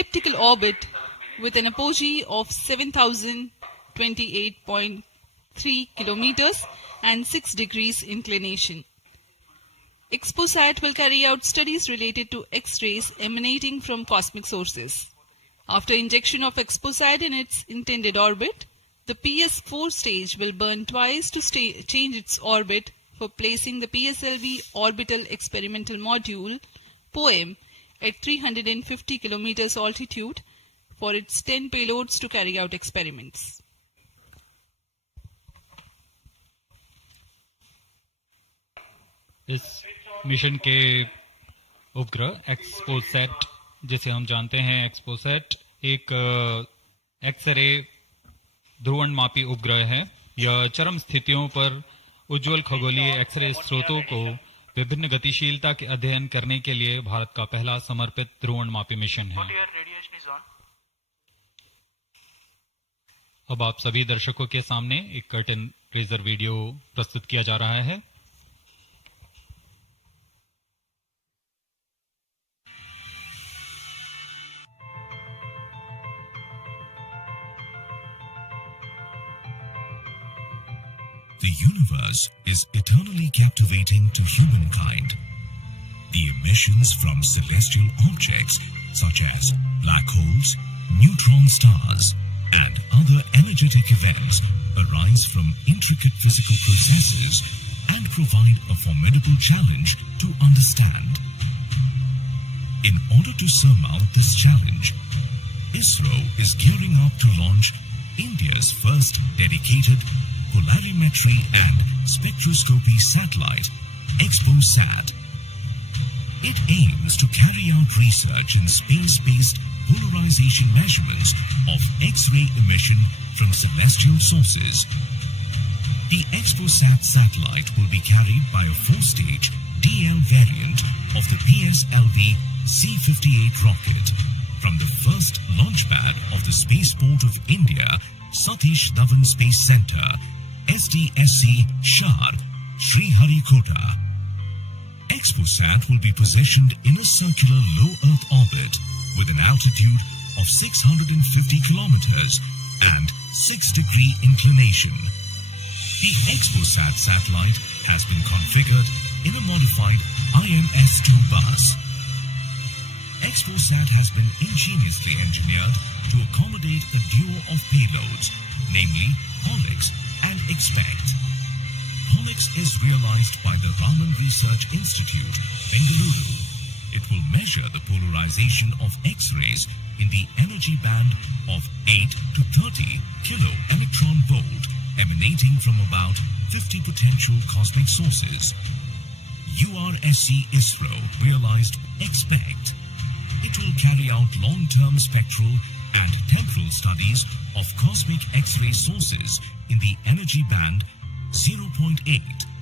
elliptical orbit with an apogee of 7,028.3 kilometers and 6 degrees inclination. XPoSat will carry out studies related to X-rays emanating from cosmic sources. After injection of XPoSat in its intended orbit, the PS4 stage will burn twice to change its orbit for placing the PSLV orbital experimental module POEM at 350 kilometers altitude for its 10 payloads to carry out experiments. इस mission के उपग्रह XPoSat, जिसे हम जानते हैं XPoSat, एक x ray ध्रुवणमापी उपग्रह है। यह चरम स्थितियों पर उज्जवल खगोलीय एक्सरे स्रोतों को विभिन्न गतिशीलता के अध्ययन करने के लिए भारत का पहला समर्पित ध्रुवणमापी मिशन है। अब आप सभी दर्शकों के सामने एक कर्टन रेजर वीडियो प्रस्तुत किया जा रहा है। The universe is eternally captivating to humankind. The emissions from celestial objects such as black holes, neutron stars, and other energetic events arise from intricate physical processes and provide a formidable challenge to understand. In order to surmount this challenge, ISRO is gearing up to launch India's first dedicated polarimetry and spectroscopy satellite, XPoSat. It aims to carry out research in space-based polarization measurements of X-ray emission from celestial sources. The XPoSat satellite will be carried by a 4-stage DL variant of the PSLV-C58 rocket from the first launch pad of the Spaceport of India, Seithigal Space Center, SDSC Shar, Sriharikota. XPoSat will be positioned in a circular low Earth orbit with an altitude of 650 kilometers and 6-degree inclination. The XPoSat satellite has been configured in a modified IMS-2 bus. XPoSat has been ingeniously engineered to accommodate a duo of payloads, namely POLIX and XPECT. POLIX is realized by the Raman Research Institute, Bengaluru. It will measure the polarization of X-rays in the energy band of 8 to 30 kilo electron volt emanating from about 50 potential cosmic sources. URSC ISRO realized XPECT. It will carry out long-term spectral and temporal studies of cosmic X-ray sources in the energy band 0.8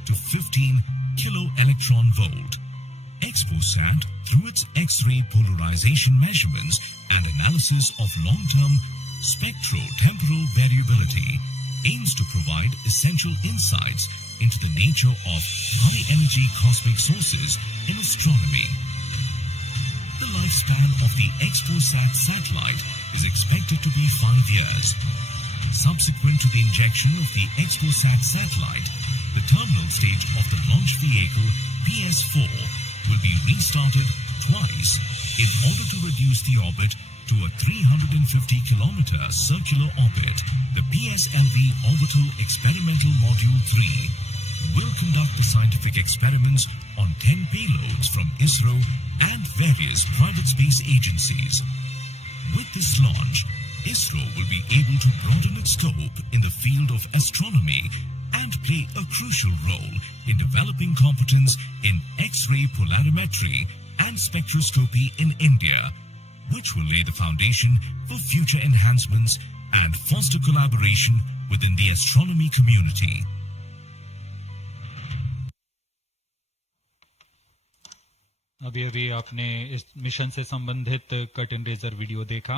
to 15 kilo electron volt. XPoSat, through its X-ray polarization measurements and analysis of long-term spectro-temporal variability, aims to provide essential insights into the nature of high-energy cosmic sources in astronomy. The lifespan of the XPoSat satellite is expected to be 5 years. Subsequent to the injection of the XPoSat satellite, the terminal stage of the launch vehicle PS4 will be restarted twice in order to reduce the orbit to a 350-kilometer circular orbit. The PSLV Orbital Experimental Module 3 will conduct the scientific experiments on 10 payloads from ISRO and various private space agencies. With this launch, ISRO will be able to broaden its scope in the field of astronomy and play a crucial role in developing competence in X-ray polarimetry and spectroscopy in India, which will lay the foundation for future enhancements and foster collaboration within the astronomy community. अभी अभी आपने इस mission से संबंधित curtain raiser video देखा।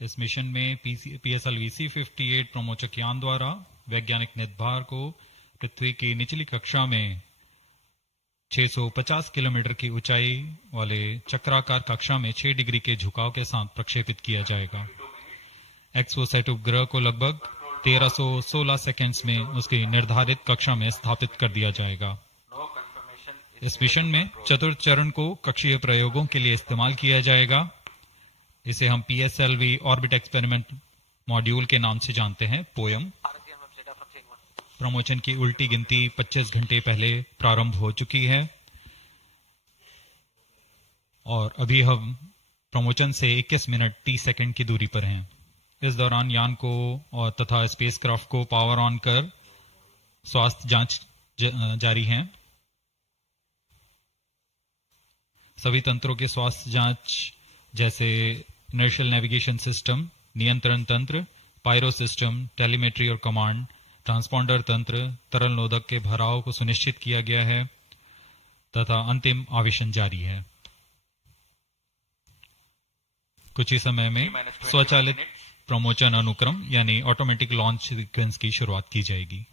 इस mission में PSLV-C58 प्रमोचक यान द्वारा वैज्ञानिक निर्धार को पृथ्वी की निचली कक्षा में 650 किलोमीटर की ऊंचाई वाले चक्राकार कक्षा में 6 डिग्री के झुकाव के साथ प्रक्षेपित किया जाएगा। एक्सपोसैट उपग्रह को लगभग 1316 सेकेंड्स में उसकी निर्धारित कक्षा में स्थापित कर दिया जाएगा। इस मिशन में चतुर्थ चरण को कक्षीय प्रयोगों के लिए इस्तेमाल किया जाएगा। इसे हम PSLV ऑर्बिट एक्सपेरिमेंट मॉड्यूल के नाम से जानते हैं, पोयम। प्रमोशन की उल्टी गिनती 25 घंटे पहले प्रारंभ हो चुकी है और अभी हम प्रमोशन से 21 मिनट 30 सेकंड की दूरी पर हैं। इस दौरान यान को और तथा स्पेसक्राफ्ट को पावर ऑन कर स्वास्थ्य जांच जारी है। सभी तंत्रों के स्वास्थ्य जांच जैसे इनर्शियल नेविगेशन सिस्टम, नियंत्रण तंत्र, पायरो सिस्टम, टेलीमेट्री और कमांड, ट्रांसपॉन्डर तंत्र, तरल नोदक के भराव को सुनिश्चित किया गया है तथा अंतिम आवेशन जारी है। कुछ ही समय में स्वचालित प्रमोशन अनुक्रम यानी ऑटोमेटिक लॉन्च सीक्वेंस की शुरुआत की जाएगी।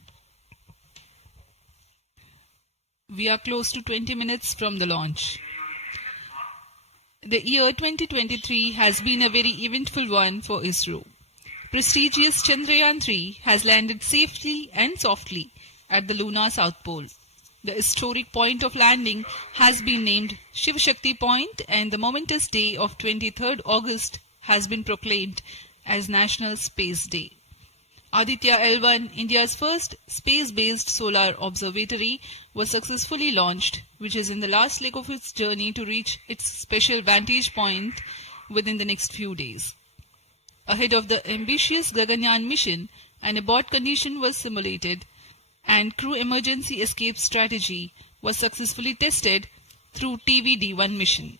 We are close to 20 minutes from the launch. The year 2023 has been a very eventful one for ISRO. Prestigious Chandrayaan-3 has landed safely and softly at the lunar South Pole. The historic point of landing has been named Shiv Shakti Point, and the momentous day of 23rd August has been proclaimed as National Space Day. Aditya L1, India's first space-based solar observatory, was successfully launched, which is in the last leg of its journey to reach its special vantage point within the next few days. Ahead of the ambitious Gaganyaan mission, an abort condition was simulated and crew emergency escape strategy was successfully tested through TVD-1 mission.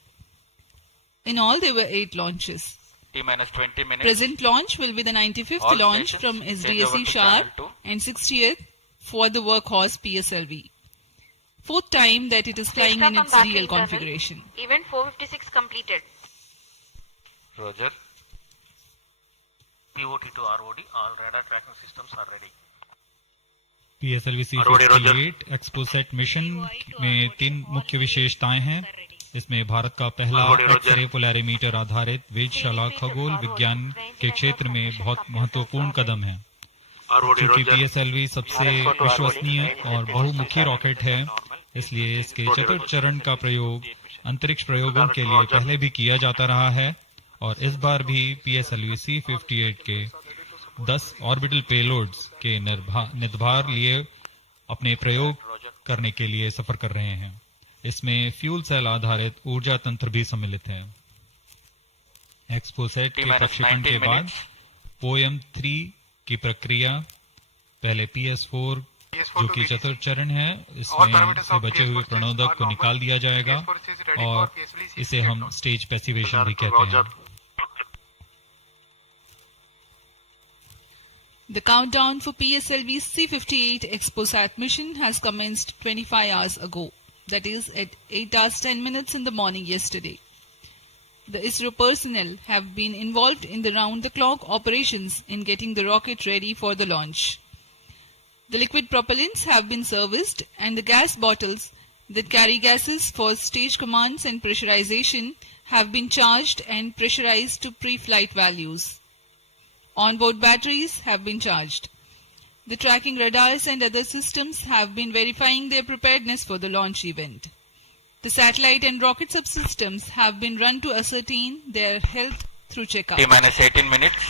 In all, there were 8 launches. T-20 minutes. Present launch will be the 95th All launch stations, from change SDSE over to Sharp channel 2. and 60th for the workhorse PSLV. 4th time that it is flying in its real configuration. Event 456 completed. Roger. POT to ROD, all radar tracking systems are ready. PSLV-C58 XPoSat mission में 3 मुख्य विशेषताएं हैं। इसमें भारत का पहला x ray polarimeter आधारित वेधशाला खगोल विज्ञान के क्षेत्र में बहुत महत्वपूर्ण कदम है। क्योंकि PSLV सबसे विश्वसनीय और बहुमुखी रॉकेट है, इसलिए इसके चतुर्थ चरण का प्रयोग अंतरिक्ष प्रयोगों के लिए पहले भी किया जाता रहा है और इस बार भी PSLV-C58 के 10 ऑर्बिटल पेलोड्स के निर्धार लिए अपने प्रयोग करने के लिए सफर कर रहे हैं। इसमें फ्यूल सेल आधारित ऊर्जा तंत्र भी सम्मिलित है। एक्सपोसैट के प्रक्षेपण के बाद पोयम 3 की प्रक्रिया पहले PS4 जो कि चतुर्थ चरण है, इसमें से बचे हुए प्रणोदक को निकाल दिया जाएगा और इसे हम स्टेज पैसिवेशन भी कहते हैं। The countdown for PSLV-C58 XPoSat mission has commenced 25 hours ago. That is at 8 hours 10 minutes in the morning yesterday. The ISRO personnel have been involved in the round-the-clock operations in getting the rocket ready for the launch. The liquid propellants have been serviced and the gas bottles that carry gases for stage commands and pressurization have been charged and pressurized to pre-flight values. Onboard batteries have been charged. The tracking radars and other systems have been verifying their preparedness for the launch event. The satellite and rocket subsystems have been run to ascertain their health through checkup. T-18 minutes.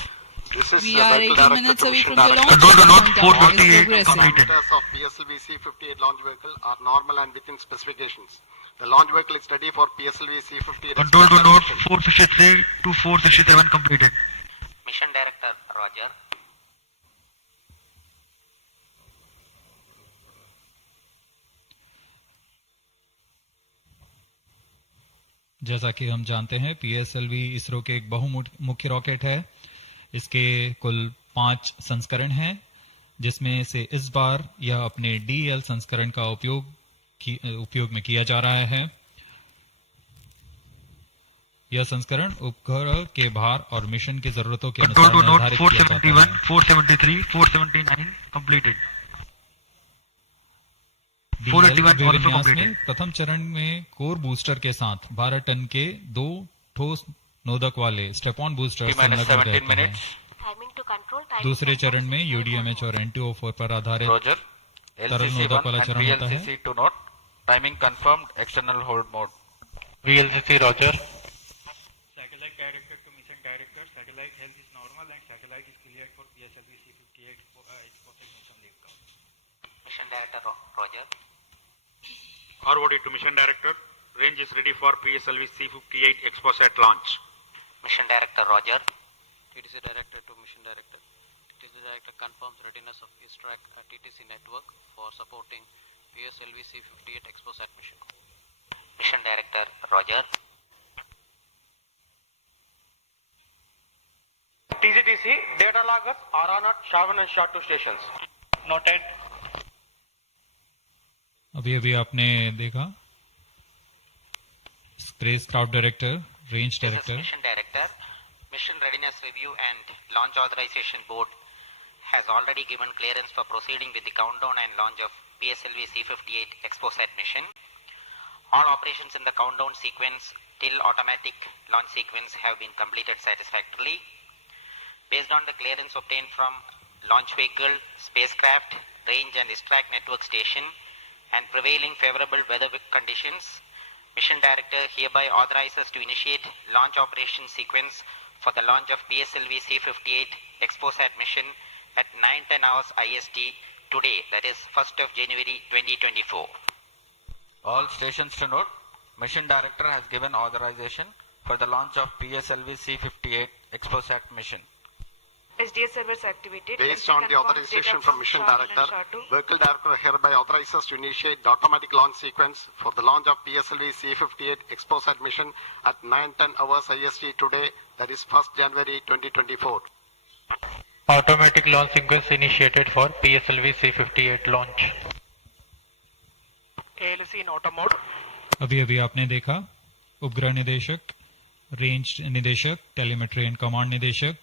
We are 18 minutes away from the launch. Control to note, The countdown is 428 progressing. completed. Parameters of PSLV-C58 launch vehicle are normal and within specifications. The launch vehicle is ready for PSLV-C58. Control to note, 463 to 467 completed. Mission Director, Roger. जैसा कि हम जानते हैं PSLV ISRO के एक बहुमुखी rocket है। इसके कुल 5 संस्करण हैं, जिसमें से इस बार यह अपने DL संस्करण का उपयोग में किया जा रहा है। यह संस्करण उपग्रह के भार और मिशन की जरूरतों के अनुसार Control to note, निर्धारित किया जाता 471, है। 473, 479 completed. 481 also विन्यास में completed. प्रथम चरण में कोर बूस्टर के साथ 12 टन के 2 ठोस नोदक वाले स्टेपॉन बूस्टर T minus संलग्न 17 रहते हैं। minutes. Timing to control. Timing दूसरे control, चरण में 68 यूडीएमएच और एनटीओ4 पर आधारित Roger. तरल नोदक LCC1 वाला and चरण होता है। VLCC 2 note. Timing confirmed. External hold mode. VLCC Roger. Satellite director to mission director. Satellite health is normal and satellite is cleared for PSLV-C58 XPoSat mission liftoff. Mission director Roger. Forwarded to mission director. Range is ready for PSLV-C58 XPoSat launch. Mission director Roger. TTC director to mission director. TTC director confirms readiness of ISTRAC at TTC network for supporting PSLV-C58 XPoSat mission. Mission director Roger. TCTC data loggers are on at SHA1 and SHA2 stations. Noted. अभी आपने देखा स्क्रेस crowd director, range This is director. mission director. Mission readiness review and launch authorization board has already given clearance for proceeding with the countdown and launch of PSLV-C58 XPoSat mission. All operations in the countdown sequence till automatic launch sequence have been completed satisfactorily. Based on the clearance obtained from launch vehicle, spacecraft, range and ISTRAC network station and prevailing favorable weather conditions, Mission Director hereby authorizes to initiate launch operation sequence for the launch of PSLV-C58 XPoSat mission at 9:10 hours IST today, that is 1st of January 2024. All stations to note, Mission Director has given authorization for the launch of PSLV-C58 XPoSat mission. SDS servers activated. Based on the authorization from Mission Director, Vehicle Director hereby authorizes to initiate the automatic launch sequence for the launch of PSLV-C58 XPoSat mission at 9:10 hours IST today, that is 1st January 2024. Automatic launch sequence initiated for PSLV-C58 launch. ALC in auto mode. अभी आपने देखा उपग्रह निदेशक, range निदेशक, telemetry and command निदेशक,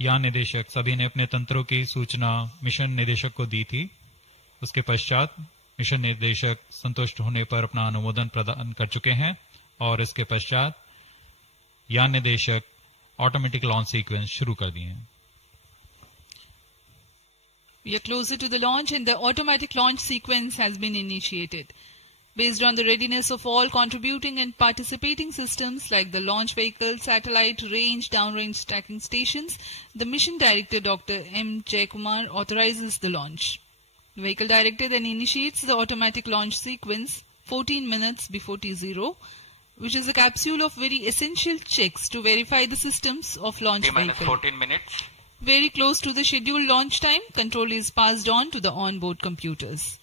यान निदेशक सभी ने अपने तंत्रों की सूचना मिशन निदेशक को दी थी। उसके पश्चात मिशन निदेशक संतुष्ट होने पर अपना अनुमोदन प्रदान कर चुके हैं और इसके पश्चात यान निदेशक ऑटोमेटिक लॉन्च सीक्वेंस शुरू कर दिए हैं। We are closer to the launch and the automatic launch sequence has been initiated. Based on the readiness of all contributing and participating systems like the launch vehicle, satellite, range, downrange tracking stations, the mission director Dr. M. Jayakumar authorizes the launch. The vehicle director then initiates the automatic launch sequence 14 minutes before T0, which is a capsule of very essential checks to verify the systems of launch T minus vehicle. 14 minutes. Very close to the scheduled launch time, control is passed on to the onboard computers.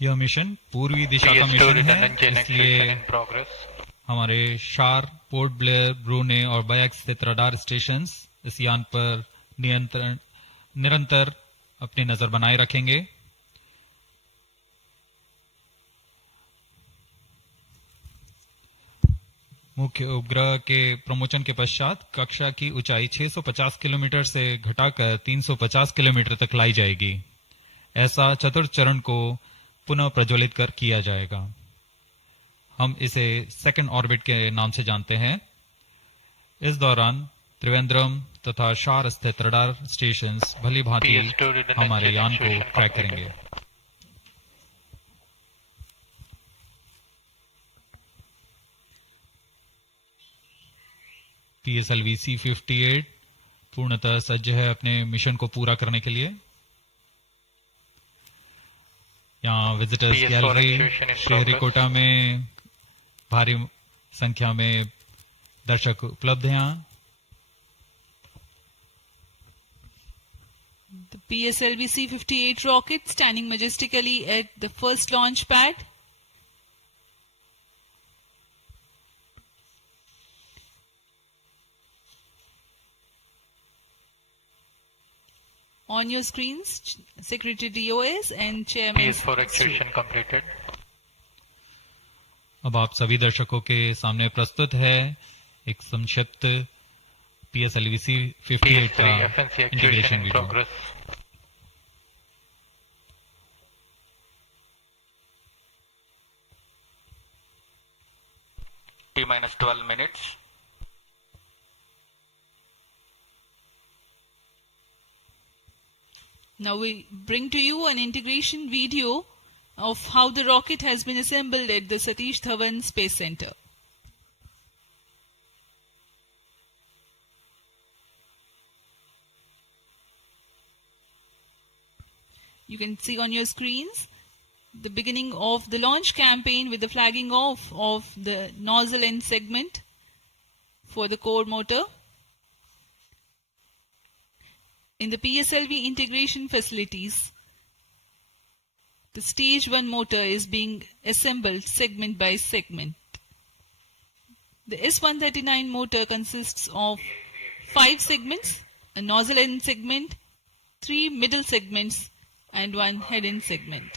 यह mission पूर्वी दिशा का mission है, इसलिए हमारे शार, port Blair, ब्रूने और bikes स्थित radar stations इस यान पर निरंतर अपनी नजर बनाए रखेंगे। मुख्य उपग्रह के प्रमोचन के पश्चात कक्षा की ऊंचाई 650 किलोमीटर से घटाकर 350 किलोमीटर तक लाई जाएगी। ऐसा चतुर्थ चरण को पुनः प्रज्वलित कर किया जाएगा। हम इसे सेकंड ऑर्बिट के नाम से जानते हैं। इस दौरान त्रिवेंद्रम तथा शार स्थित रडार स्टेशंस भली भांति हमारे यान को ट्रैक करेंगे। PSLV-C58 पूर्णतः सज्ज है अपने मिशन को पूरा करने के लिए। यहाँ विजिटर्स गैलरी श्रीहरिकोटा में भारी संख्या में दर्शक उपलब्ध हैं। The PSLV-C58 rocket standing majestically at the first launch pad. On your screens, Secretary DOS and Chairman. PS4 actuation completed. अब आप सभी दर्शकों के सामने प्रस्तुत है एक संक्षिप्त PSLV-C58 का integration video. T minus 12 minutes. Now we bring to you an integration video of how the rocket has been assembled at the Satish Dhawan Space Center. You can see on your screens the beginning of the launch campaign with the flagging off of the nozzle end segment for the core motor. In the PSLV integration facilities, the stage 1 motor is being assembled segment by segment. The S139 motor consists of 5 segments, a nozzle end segment, 3 middle segments, and 1 head end segment.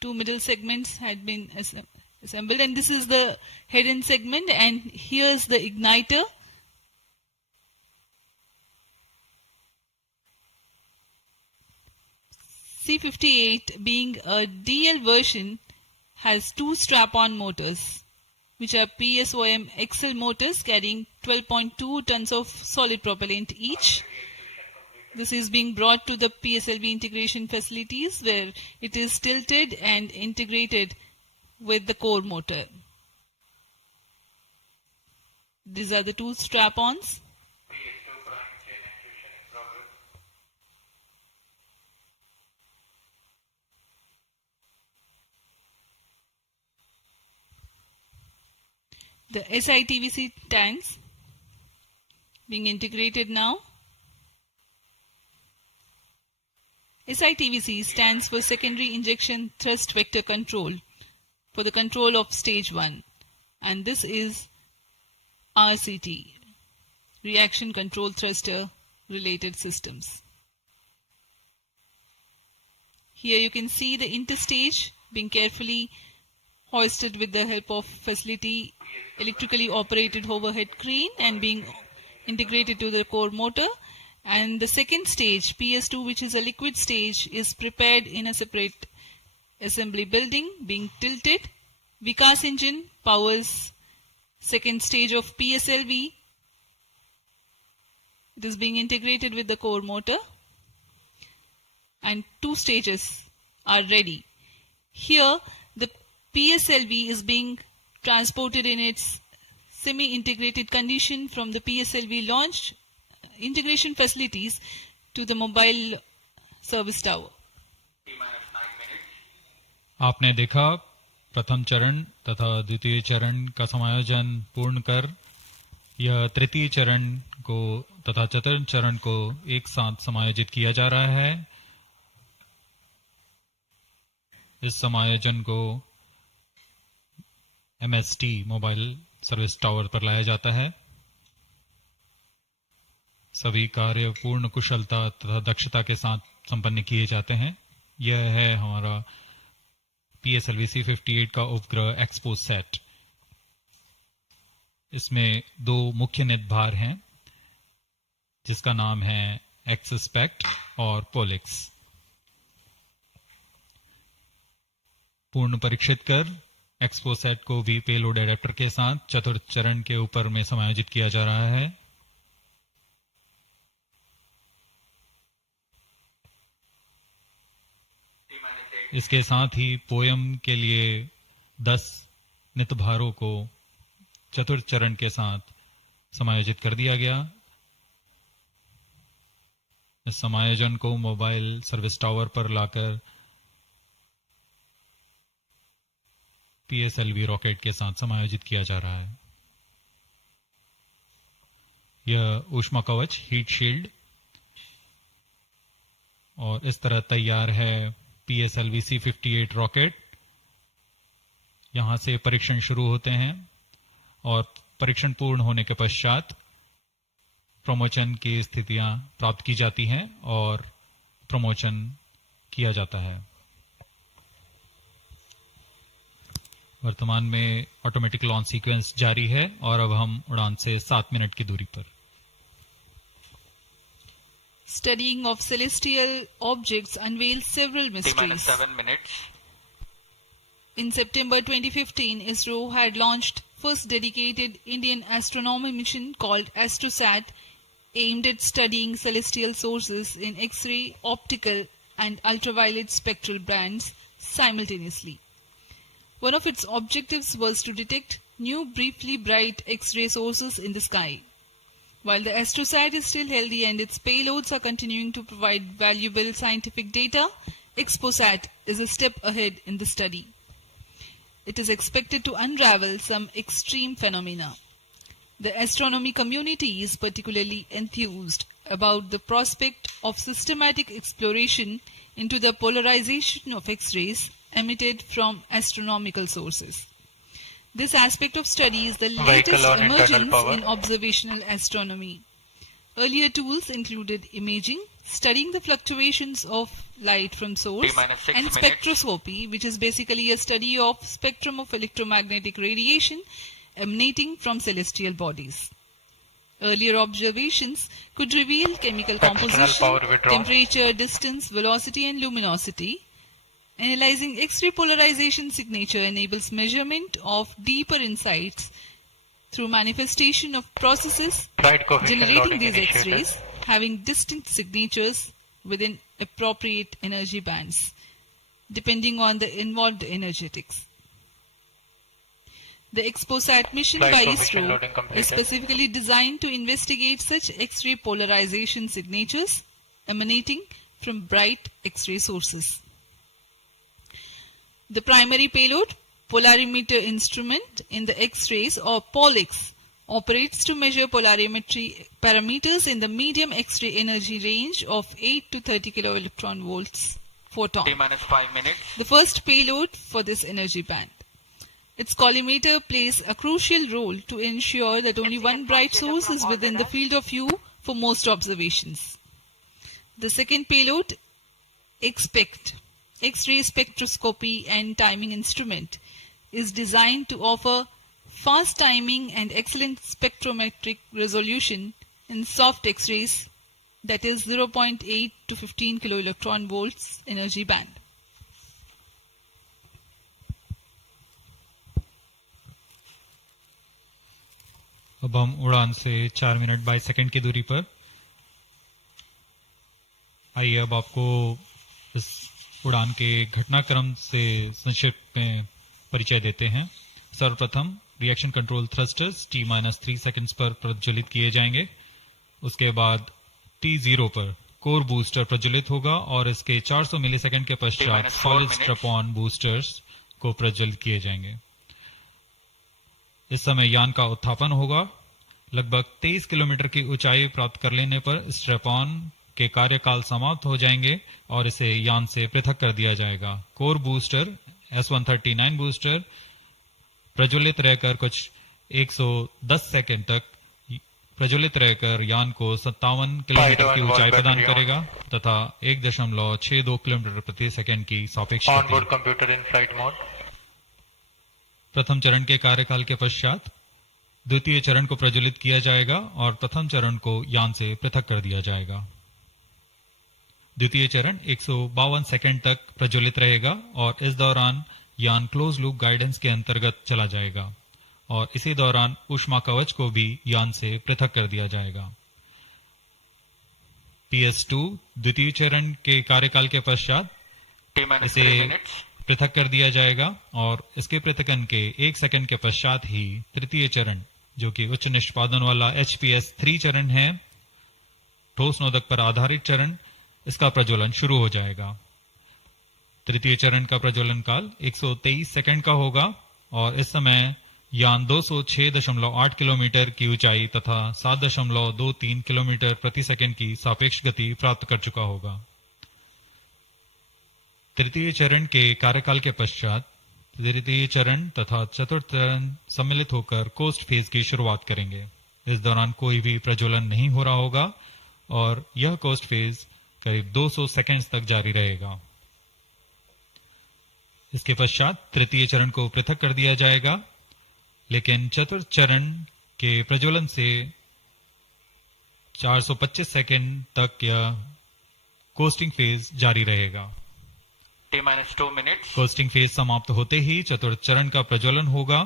Two middle segments had been assembled, and this is the head end segment, and here's the igniter. C58, being a DL version, has 2 strap-on motors, which are PSOM XL motors carrying 12.2 tons of solid propellant each. This is being brought to the PSLV integration facilities where it is tilted and integrated with the core motor. These are the 2 strap-ons. The SITVC tanks being integrated now. SITVC stands for Secondary Injection Thrust Vector Control, for the control of stage 1, and this is RCT, Reaction Control Thruster related systems. Here you can see the interstage being carefully hoisted with the help of facility electrically operated overhead crane and being integrated to the core motor. And the second stage, PS2, which is a liquid stage, is prepared in a separate assembly building, being tilted. Vikas engine powers second stage of PSLV. It is being integrated with the core motor, and 2 stages are ready. Here, the PSLV is being transported in its semi-integrated condition from the PSLV launch integration facilities to the mobile service tower. आपने देखा प्रथम चरण तथा द्वितीय चरण का समायोजन पूर्ण कर यह तृतीय चरण को तथा चतुर्थ चरण को एक साथ समायोजित किया जा रहा है। इस समायोजन को MST मोबाइल सर्विस टावर पर लाया जाता है। सभी कार्य पूर्ण कुशलता तथा दक्षता के साथ संपन्न किए जाते हैं। यह है हमारा PSLV-C58 का उपग्रह XPoSat। इसमें 2 मुख्य निदभार हैं, जिसका नाम है XSPECT और POLIX। पूर्ण परीक्षित कर XPoSat को भी पेलोड एडेप्टर के साथ चतुर्थ चरण के ऊपर में समायोजित किया जा रहा है। इसके साथ ही पोयम के लिए 10 नितभारों को चतुर्थ चरण के साथ समायोजित कर दिया गया। इस समायोजन को मोबाइल सर्विस टावर पर लाकर PSLV रॉकेट के साथ समायोजित किया जा रहा है। यह ऊष्मा कवच हीट शील्ड और इस तरह तैयार है PSLV-C58 रॉकेट। यहां से परीक्षण शुरू होते हैं और परीक्षण पूर्ण होने के पश्चात प्रमोशन की स्थितियां प्राप्त की जाती हैं और प्रमोशन किया जाता है। वर्तमान में ऑटोमेटिक लॉन्च सीक्वेंस जारी है और अब हम उड़ान से 7 मिनट की दूरी पर studying of celestial objects unveils several mysteries. 7 minutes. In September 2015, ISRO had launched first dedicated Indian astronomy mission called AstroSat, aimed at studying celestial sources in X-ray, optical and ultraviolet spectral bands simultaneously. One of its objectives was to detect new briefly bright X-ray sources in the sky. While the AstroSat is still healthy and its payloads are continuing to provide valuable scientific data, XPoSat is a step ahead in the study. It is expected to unravel some extreme phenomena. The astronomy community is particularly enthused about the prospect of systematic exploration into the polarization of X-rays emitted from astronomical sources. This aspect of study is the latest emergence in observational astronomy. Earlier tools included imaging, studying the fluctuations of light from source, and spectroscopy, which is basically a study of spectrum of electromagnetic radiation emanating from celestial bodies. Earlier observations could reveal chemical composition, temperature, distance, velocity and luminosity. Analyzing X-ray polarization signature enables measurement of deeper insights through manifestation of processes generating these X-rays having distinct signatures within appropriate energy bands, depending on the involved energetics. The XPoSat mission by ISRO is specifically designed to investigate such X-ray polarization signatures emanating from bright X-ray sources. The primary payload, polarimeter instrument in the X-rays or POLIX, operates to measure polarimetry parameters in the medium X-ray energy range of 8 to 30 kiloelectron volts photon. T-5 minutes. The first payload for this energy band. Its collimator plays a crucial role to ensure that only one bright source is within the field of view for most observations. The second payload, XPECT, X-ray spectroscopy and timing instrument, is designed to offer fast timing and excellent spectrometric resolution in soft X-rays, that is 0.8 to 15 kiloelectron volts energy band. अब हम उड़ान से 4 minute 22 second की दूरी पर। आइए अब आपको इस उड़ान के घटनाक्रम से संक्षिप्त में परिचय देते हैं। सर्वप्रथम reaction control thrusters T-3 seconds पर प्रज्वलित किए जाएंगे। उसके बाद T0 पर कोर बूस्टर प्रज्वलित होगा और इसके 400 मिलीसेकंड के पश्चात सॉलिड स्ट्रैप-ऑन बूस्टर्स को प्रज्वलित किए जाएंगे। इस समय यान का उत्थापन होगा। लगभग 23 किलोमीटर की ऊंचाई प्राप्त कर लेने पर स्ट्रैप-ऑन के कार्यकाल समाप्त हो जाएंगे और इसे यान से पृथक कर दिया जाएगा। कोर बूस्टर S139 बूस्टर प्रज्वलित रहकर कुछ 110 सेकंड तक प्रज्वलित रहकर यान को 57 किलोमीटर की ऊंचाई प्रदान करेगा तथा 1.62 किलोमीटर प्रति सेकंड की सापेक्ष गति। प्रथम चरण के कार्यकाल के पश्चात द्वितीय चरण को प्रज्वलित किया जाएगा और प्रथम चरण को यान से पृथक कर दिया जाएगा। द्वितीय चरण 152 सेकंड तक प्रज्वलित रहेगा और इस दौरान यान क्लोज लूप गाइडेंस के अंतर्गत चला जाएगा और इसी दौरान ऊष्मा कवच को भी यान से पृथक कर दिया जाएगा। PS2 द्वितीय चरण के कार्यकाल के पश्चात इसे पृथक कर दिया जाएगा और इसके पृथकन के 1 सेकंड के पश्चात ही तृतीय चरण, जो कि उच्च निष्पादन वाला HPS3 चरण है, ठोस नोदक पर आधारित चरण, इसका प्रज्वलन शुरू हो जाएगा। तृतीय चरण का प्रज्वलन काल 123 सेकंड का होगा और इस समय यान 206.8 किलोमीटर की ऊंचाई तथा 7.23 किलोमीटर प्रति सेकंड की सापेक्ष गति प्राप्त कर चुका होगा। तृतीय चरण के कार्यकाल के पश्चात तृतीय चरण तथा चतुर्थ चरण सम्मिलित होकर कोस्ट फेज की शुरुआत करेंगे। इस दौरान कोई भी प्रज्वलन नहीं हो रहा होगा और यह कोस्ट फेज करीब 200 सेकंड्स तक जारी रहेगा। इसके पश्चात तृतीय चरण को पृथक कर दिया जाएगा, लेकिन चतुर्थ चरण के प्रज्वलन से 425 सेकंड तक यह कोस्टिंग फेज जारी रहेगा। T-2 minutes. कोस्टिंग फेज समाप्त होते ही चतुर्थ चरण का प्रज्वलन होगा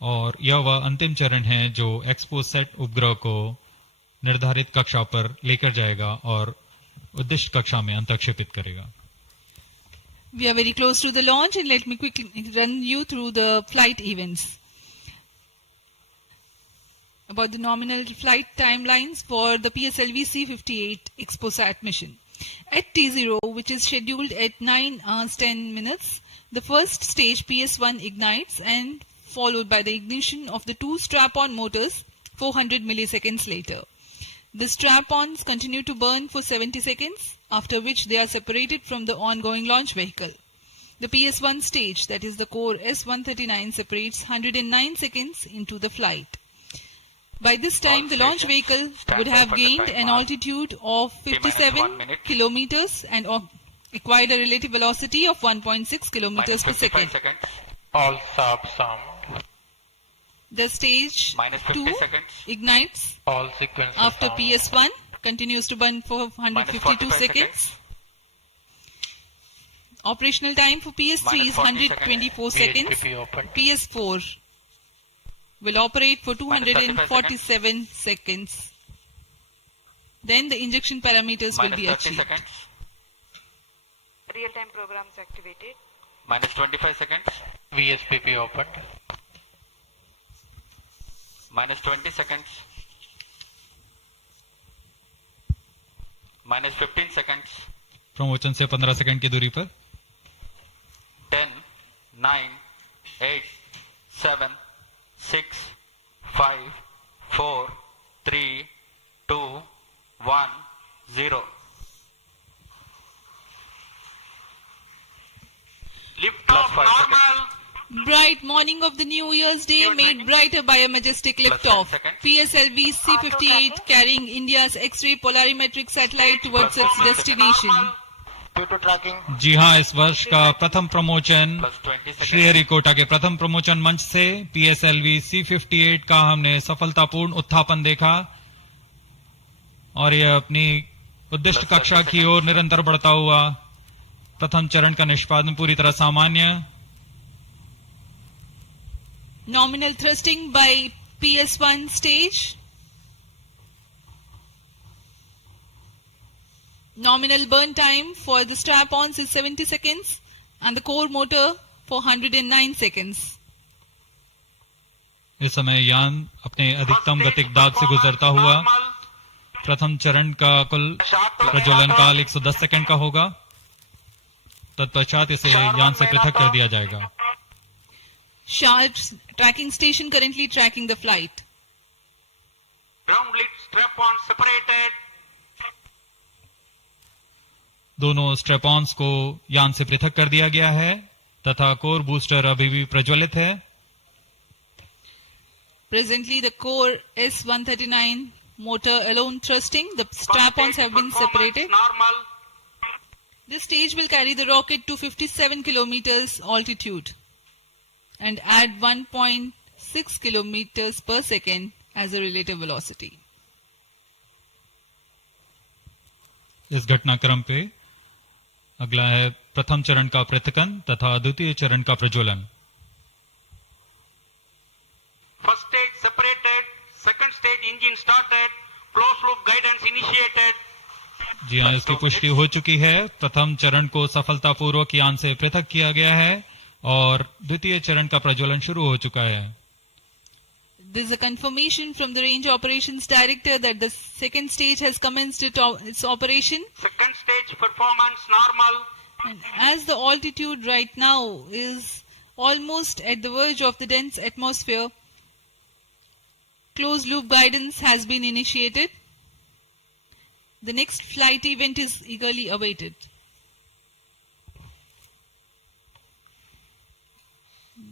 और यह वह अंतिम चरण है जो एक्सपोसैट उपग्रह को निर्धारित कक्षा पर लेकर जाएगा और उद्दिष्ट कक्षा में अंतक्षेपित करेगा। We are very close to the launch and let me quickly run you through the flight events. About the nominal flight timelines for the PSLV-C58 XPoSat mission. At T0, which is scheduled at 9 hours 10 minutes, the first stage PS1 ignites and followed by the ignition of the two strap-on motors 400 milliseconds later. The strap-ons continue to burn for 70 seconds, after which they are separated from the ongoing launch vehicle. The PS1 stage, that is the core S139, separates 109 seconds into the flight. By this time, the launch vehicle would have gained an altitude of 57 kilometers and acquired a relative velocity of 1.6 kilometers per second. All subs The stage 2 ignites all sequences after PS1, continues to burn for 152 seconds. Operational time for PS3 is 124 seconds. PS4 will operate for 247 seconds. Then the injection parameters will be achieved. Real-time programs activated. Minus 25 seconds. VSPP opened. Minus 20 seconds. Minus 15 seconds. Promotion से 15 second की दूरी पर 10, 9, 8, 7, 6, 5, 4, 3, 2, 1, 0. Lift off normal. Bright morning of the New Year's Day made brighter by a majestic liftoff. PSLV-C58 carrying India's X-ray polarimetric satellite towards its destination. जी हाँ, इस वर्ष का प्रथम promotion Sriharikota के प्रथम प्रमोशन मंच से PSLV-C58 का हमने सफलतापूर्ण उत्थापन देखा और यह अपनी उद्दिष्ट कक्षा की ओर निरंतर बढ़ता हुआ। प्रथम चरण का निष्पादन पूरी तरह सामान्य। Nominal thrusting by PS1 stage. Nominal burn time for the strap-ons is 70 seconds and the core motor for 109 seconds. इस समय यान अपने अधिकतम गतिक दाब से गुजरता हुआ। प्रथम चरण का कुल प्रज्वलन काल 110 सेकंड का होगा। तत्पश्चात इसे यान से पृथक कर दिया जाएगा। Sharp tracking station currently tracking the flight. Ground lead strap-on separated. दोनों स्ट्रैप-ऑन्स को यान से पृथक कर दिया गया है तथा कोर बूस्टर अभी भी प्रज्वलित है। Presently, the core S139 motor alone thrusting. The strap-ons have been separated. Normal. This stage will carry the rocket to 57 kilometers altitude and add 1.6 kilometers per second as a relative velocity. इस घटनाक्रम पे अगला है प्रथम चरण का पृथकन तथा द्वितीय चरण का प्रज्वलन। First stage separated. Second stage engine started. Closed loop guidance initiated. जी हाँ, इसकी पुष्टि हो चुकी है। प्रथम चरण को सफलतापूर्वक यान से पृथक किया गया है और द्वितीय चरण का प्रज्वलन शुरू हो चुका है। There is a confirmation from the Range Operations Director that the second stage has commenced its operation. Second stage performance normal. And as the altitude right now is almost at the verge of the dense atmosphere, closed loop guidance has been initiated. The next flight event is eagerly awaited.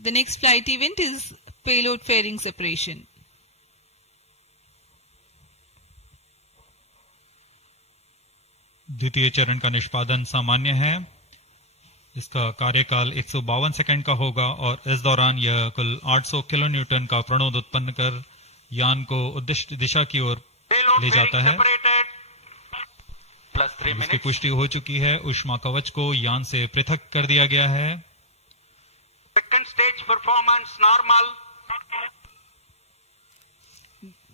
The next flight event is payload fairing separation. द्वितीय चरण का निष्पादन सामान्य है। इसका कार्यकाल 152 second का होगा और इस दौरान यह कुल 800 किलो न्यूटन का प्रणोद उत्पन्न कर यान को उद्दिष्ट दिशा की ओर ले जाता है। इसकी पुष्टि हो चुकी है। ऊष्मा कवच को यान से पृथक कर दिया गया है। Second stage performance normal.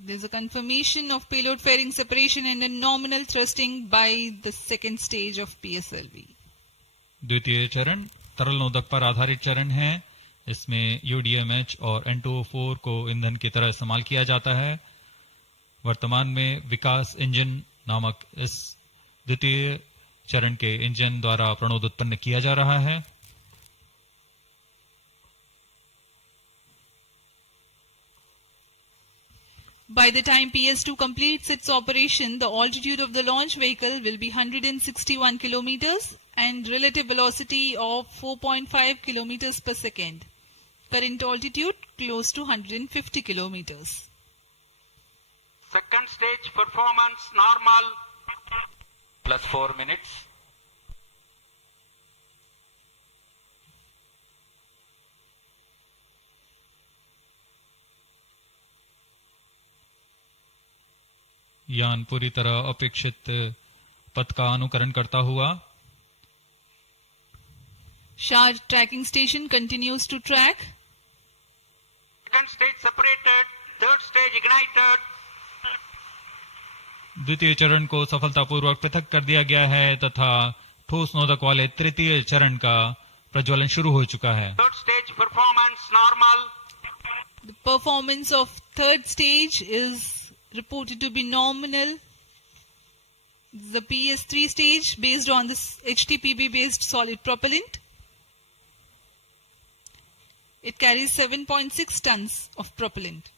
There's a confirmation of payload fairing separation and a nominal thrusting by the second stage of PSLV. द्वितीय चरण तरल नोदक पर आधारित चरण है। इसमें UDMH और N2O4 को ईंधन की तरह इस्तेमाल किया जाता है। वर्तमान में विकास इंजन नामक इस द्वितीय चरण के इंजन द्वारा प्रणोद उत्पन्न किया जा रहा है। By the time PS2 completes its operation, the altitude of the launch vehicle will be 161 kilometers and relative velocity of 4.5 kilometers per second. Current altitude close to 150 kilometers. Second stage performance normal. Plus 4 minutes. यान पूरी तरह अपेक्षित पथ का अनुकरण करता हुआ SHAR tracking station continues to track. Second stage separated. Third stage ignited. द्वितीय चरण को सफलतापूर्वक पृथक कर दिया गया है तथा ठोस नोदक वाले तृतीय चरण का प्रज्वलन शुरू हो चुका है। Third stage performance normal. The performance of third stage is reported to be nominal. The PS3 stage based on this HTPB based solid propellant. It carries 7.6 tons of propellant.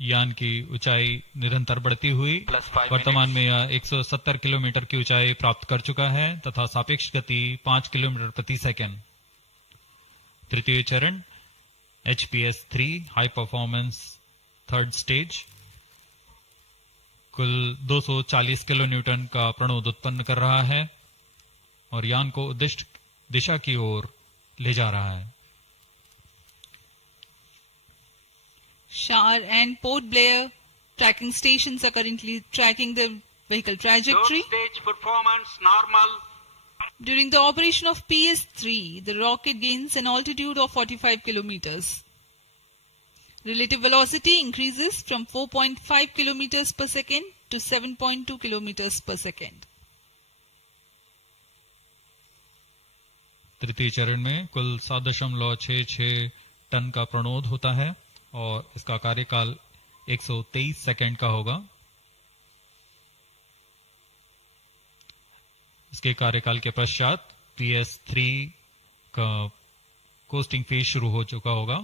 यान की ऊंचाई निरंतर बढ़ती हुई वर्तमान में यह 170 किलोमीटर की ऊंचाई प्राप्त कर चुका है तथा सापेक्ष गति 5 किलोमीटर प्रति सेकंड। तृतीय चरण HPS3 high performance third stage कुल 240 किलो न्यूटन का प्रणोद उत्पन्न कर रहा है और यान को उद्दिष्ट दिशा की ओर ले जा रहा है। SHAR and Port Blair tracking stations are currently tracking the vehicle trajectory. Third stage performance normal. During the operation of PS3, the rocket gains an altitude of 45 kilometers. Relative velocity increases from 4.5 kilometers per second to 7.2 kilometers per second. तृतीय चरण में कुल 7.66 ton का प्रणोद होता है और इसका कार्यकाल 123 सेकंड का होगा। इसके कार्यकाल के पश्चात PS3 का कोस्टिंग फेज शुरू हो चुका होगा।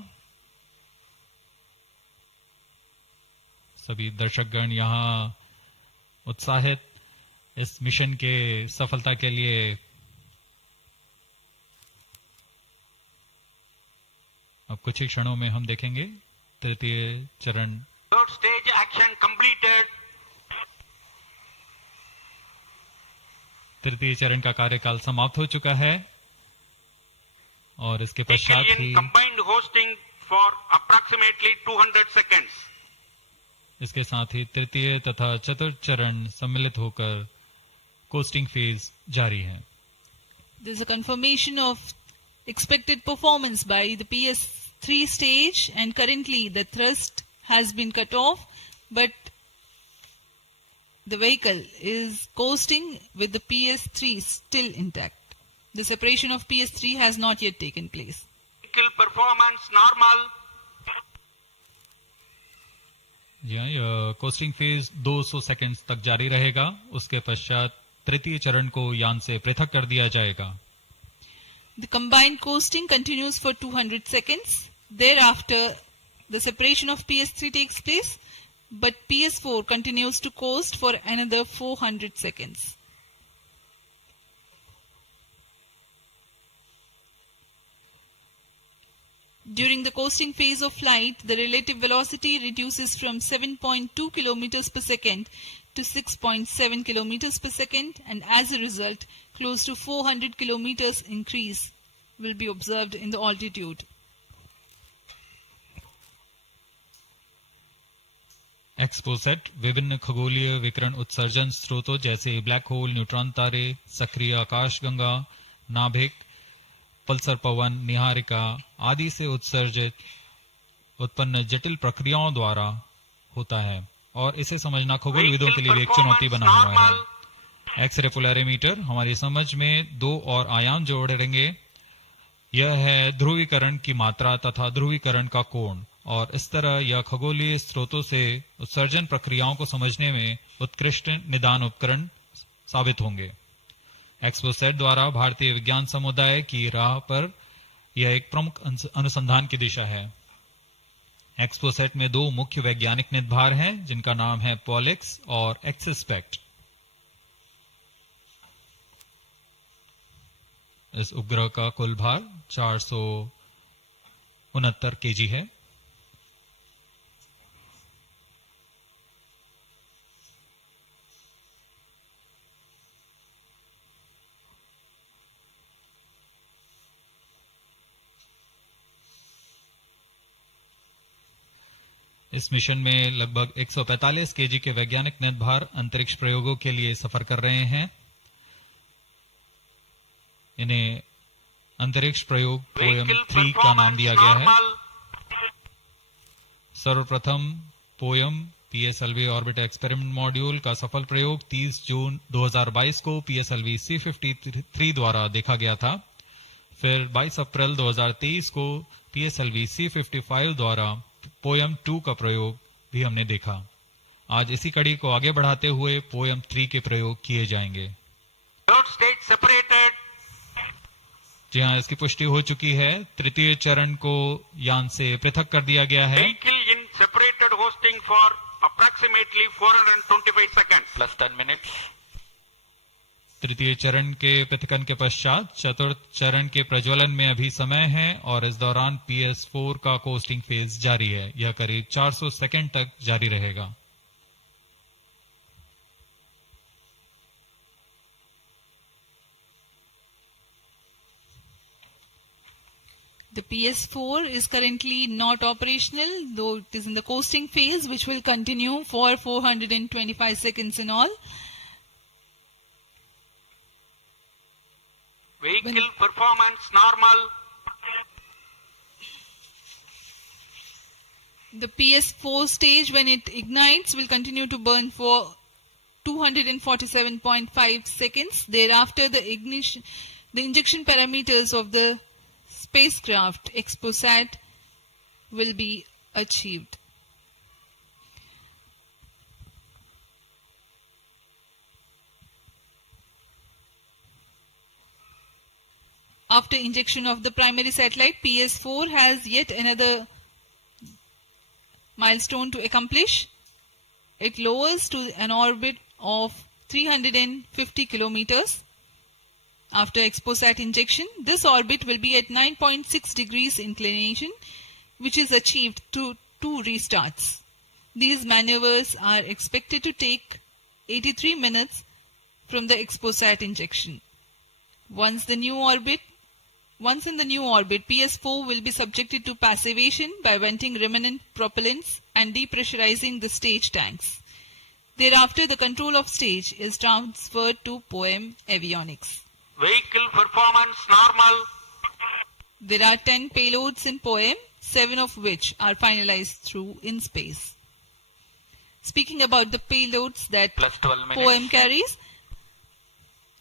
सभी दर्शकगण यहाँ उत्साहित इस मिशन के सफलता के लिए अब कुछ ही क्षणों में हम देखेंगे तृतीय चरण। Third stage action completed. तृतीय चरण का कार्यकाल समाप्त हो चुका है और इसके पश्चात ही combined hosting for approximately 200 seconds. इसके साथ ही तृतीय तथा चतुर्थ चरण सम्मिलित होकर कोस्टिंग फेज जारी है। There is a confirmation of expected performance by the PS3 stage and currently the thrust has been cut off but the vehicle is coasting with the PS3 still intact. The separation of PS3 has not yet taken place. Vehicle performance normal. यह costing phase 200 seconds तक जारी रहेगा। उसके पश्चात तृतीय चरण को यान से पृथक कर दिया जाएगा। The combined coasting continues for 200 seconds. Thereafter, the separation of PS3 takes place, but PS4 continues to coast for another 400 seconds. During the coasting phase of flight, the relative velocity reduces from 7.2 kilometers per second to 6.7 kilometers per second, and as a result, close to 400 kilometers increase will be observed in the altitude. XPoSat विभिन्न खगोलीय विकिरण उत्सर्जन स्रोतों जैसे black hole, neutron तारे, सक्रिय आकाशगंगा, नाभिक, पल्सर पवन, निहारिका आदि से उत्सर्जित उत्पन्न जटिल प्रक्रियाओं द्वारा होता है और इसे समझना खगोलविदों के लिए भी एक चुनौती बना हुआ है। एक्सरे पोलैरिमीटर हमारी समझ में दो और आयाम जोड़ेंगे। यह है ध्रुवीकरण की मात्रा तथा ध्रुवीकरण का कोण, और इस तरह यह खगोलीय स्रोतों से उत्सर्जन प्रक्रियाओं को समझने में उत्कृष्ट निदान उपकरण साबित होंगे। एक्सपोसेट द्वारा भारतीय विज्ञान समुदाय की राह पर यह एक प्रमुख अनुसंधान की दिशा है। एक्सपोसेट में दो मुख्य वैज्ञानिक निदभार हैं जिनका नाम है पॉलिक्स और एक्सस्पेक्ट। इस उपग्रह का कुल भार 469 केजी है। इस मिशन में लगभग 145 केजी के वैज्ञानिक निर्भर अंतरिक्ष प्रयोगों के लिए सफर कर रहे हैं। इन्हें अंतरिक्ष प्रयोग पोएम 3 का नाम दिया गया है। सर्वप्रथम poem PSLV orbit experiment module का सफल प्रयोग 30 जून 2022 को PSLV-C58 द्वारा देखा गया था। फिर 22 अप्रैल 2023 को PSLV-C55 द्वारा पोएम 2 का प्रयोग भी हमने देखा। आज इसी कड़ी को आगे बढ़ाते हुए पोएम 3 के प्रयोग किए जाएंगे। जी हाँ, इसकी पुष्टि हो चुकी है। तृतीय चरण को यान से पृथक कर दिया गया है। तृतीय चरण के पृथकन के पश्चात चतुर्थ चरण के प्रज्वलन में अभी समय है और इस दौरान PS4 का कोस्टिंग फेज जारी है। यह करीब 400 सेकंड तक जारी रहेगा। The PS4 is currently not operational, though it is in the coasting phase, which will continue for 425 seconds in all. Vehicle performance normal. The PS4 stage, when it ignites, will continue to burn for 247.5 seconds. Thereafter, the injection parameters of the spacecraft XPoSat will be achieved. After injection of the primary satellite, PS4 has yet another milestone to accomplish. It lowers to an orbit of 350 kilometers. After XPoSat injection, this orbit will be at 9.6 degrees inclination, which is achieved through 2 restarts. These maneuvers are expected to take 83 minutes from the XPoSat injection. Once in the new orbit, PS4 will be subjected to passivation by venting remnant propellants and depressurizing the stage tanks. Thereafter, the control of stage is transferred to POEM avionics. Vehicle performance normal. There are 10 payloads in POEM, 7 of which are finalized through in space. Speaking about the payloads that POEM carries,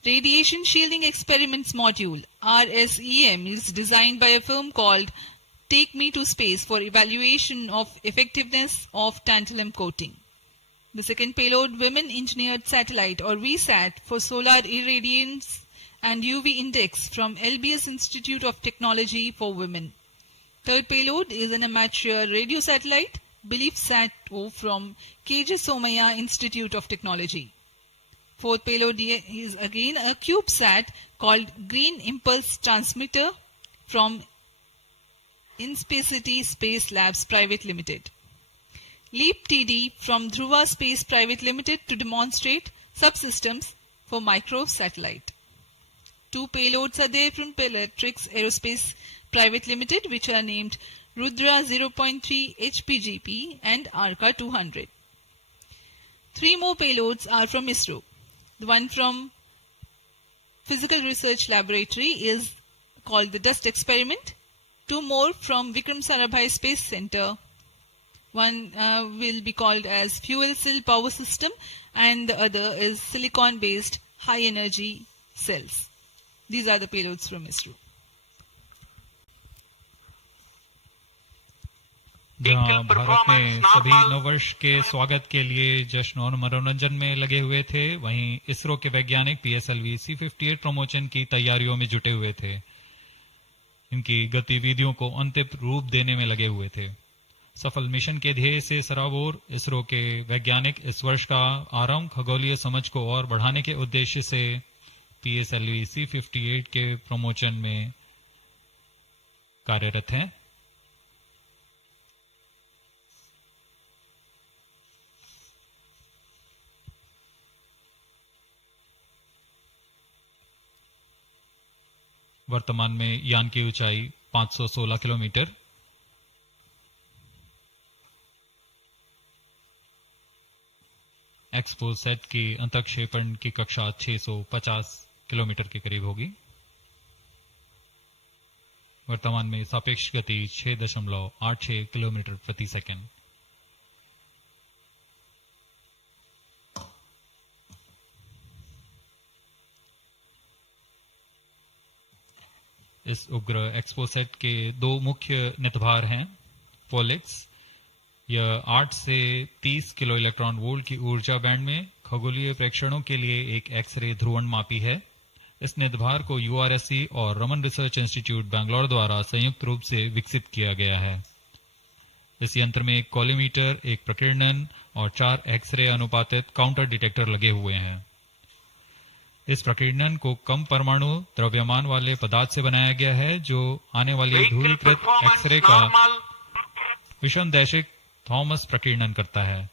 Radiation Shielding Experiments Module RSEM is designed by a firm called Take Me to Space for evaluation of effectiveness of tantalum coating. The second payload, Women Engineered Satellite or VSAT for solar irradiance and UV index from LBS Institute of Technology for Women. Third payload is an amateur radio satellite, BeliefSat-O from KJ Somaya Institute of Technology. Fourth payload is again a CubeSat called Green Impulse Transmitter from Inspacity Space Labs Private Limited. LEAP TD from Dhruva Space Private Limited to demonstrate subsystems for microsatellite. 2 payloads are there from Peletrix Aerospace Private Limited, which are named Rudra 0.3 HPGP and Arca 200. 3 more payloads are from ISRO. The one from Physical Research Laboratory is called the Dust Experiment. 2 more from Vikram Sarabhai Space Center. One will be called as Fuel Cell Power System and the other is Silicon Based High Energy Cells. These are the payloads from ISRO. जहां भारत में सभी नववर्ष के स्वागत के लिए जश्न और मनोरंजन में लगे हुए थे, वहीं इसरो के वैज्ञानिक PSLV-C58 प्रमोशन की तैयारियों में जुटे हुए थे। इनकी गतिविधियों को अंतिम रूप देने में लगे हुए थे। सफल मिशन के ध्येय से सराबोर इसरो के वैज्ञानिक इस वर्ष का आरंभ खगोलीय समझ को और बढ़ाने के उद्देश्य से PSLV-C58 के प्रमोशन में कार्यरत हैं। वर्तमान में यान की ऊंचाई 516 किलोमीटर, एक्सपोसैट की अंतक्षेपण की कक्षा 650 किलोमीटर के करीब होगी। वर्तमान में सापेक्ष गति 6.86 किलोमीटर प्रति सेकंड। इस उपग्रह एक्सपोसैट के 2 मुख्य नितभार हैं। पोलिक्स, यह 8 से 30 किलो इलेक्ट्रॉन वोल्ट की ऊर्जा बैंड में खगोलीय प्रेक्षणों के लिए एक एक्सरे ध्रुवण मापी है। इस नितभार को URSC और रमन रिसर्च इंस्टीट्यूट बैंगलोर द्वारा संयुक्त रूप से विकसित किया गया है। इस यंत्र में एक कॉलीमीटर, एक प्रकीर्णन और 4 एक्सरे अनुपातित काउंटर डिटेक्टर लगे हुए हैं। इस प्रकीर्णन को कम परमाणु द्रव्यमान वाले पदार्थ से बनाया गया है, जो आने वाली ध्रुवीकृत एक्सरे का विषमदैशिक थॉमस प्रकीर्णन करता है,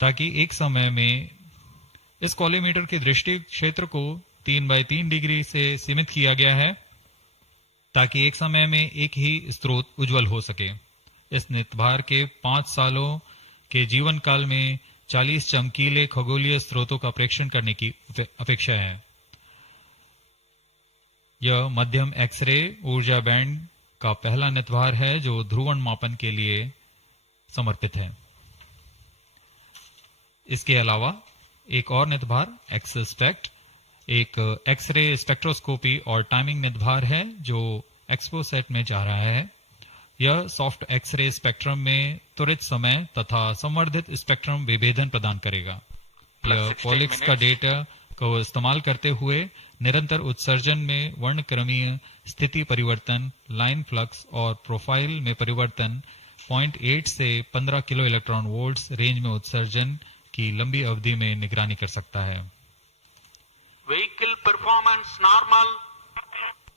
ताकि एक समय में इस कॉलीमीटर के दृष्टि क्षेत्र को 3/3 डिग्री से सीमित किया गया है, ताकि एक समय में एक ही स्रोत उज्जवल हो सके। इस नितभार के 5 सालों के जीवन काल में 40 चमकीले खगोलीय स्रोतों का प्रेक्षण करने की अपेक्षा है। यह मध्यम एक्सरे ऊर्जा बैंड का पहला नितभार है जो ध्रुवण मापन के लिए समर्पित है। इसके अलावा एक और नितभार एक्सस्पेक्ट एक एक्सरे स्पेक्ट्रोस्कोपी और टाइमिंग नितभार है जो एक्सपोसैट में जा रहा है। यह सॉफ्ट एक्सरे स्पेक्ट्रम में त्वरित समय तथा संवर्धित स्पेक्ट्रम विभेदन प्रदान करेगा। यह पॉलिक्स का डेटा को इस्तेमाल करते हुए निरंतर उत्सर्जन में वर्णक्रमीय स्थिति परिवर्तन, लाइन फ्लक्स और प्रोफाइल में परिवर्तन, 0.8 से 15 किलो इलेक्ट्रॉन वोल्ट्स रेंज में उत्सर्जन की लंबी अवधि में निगरानी कर सकता है। Vehicle performance normal.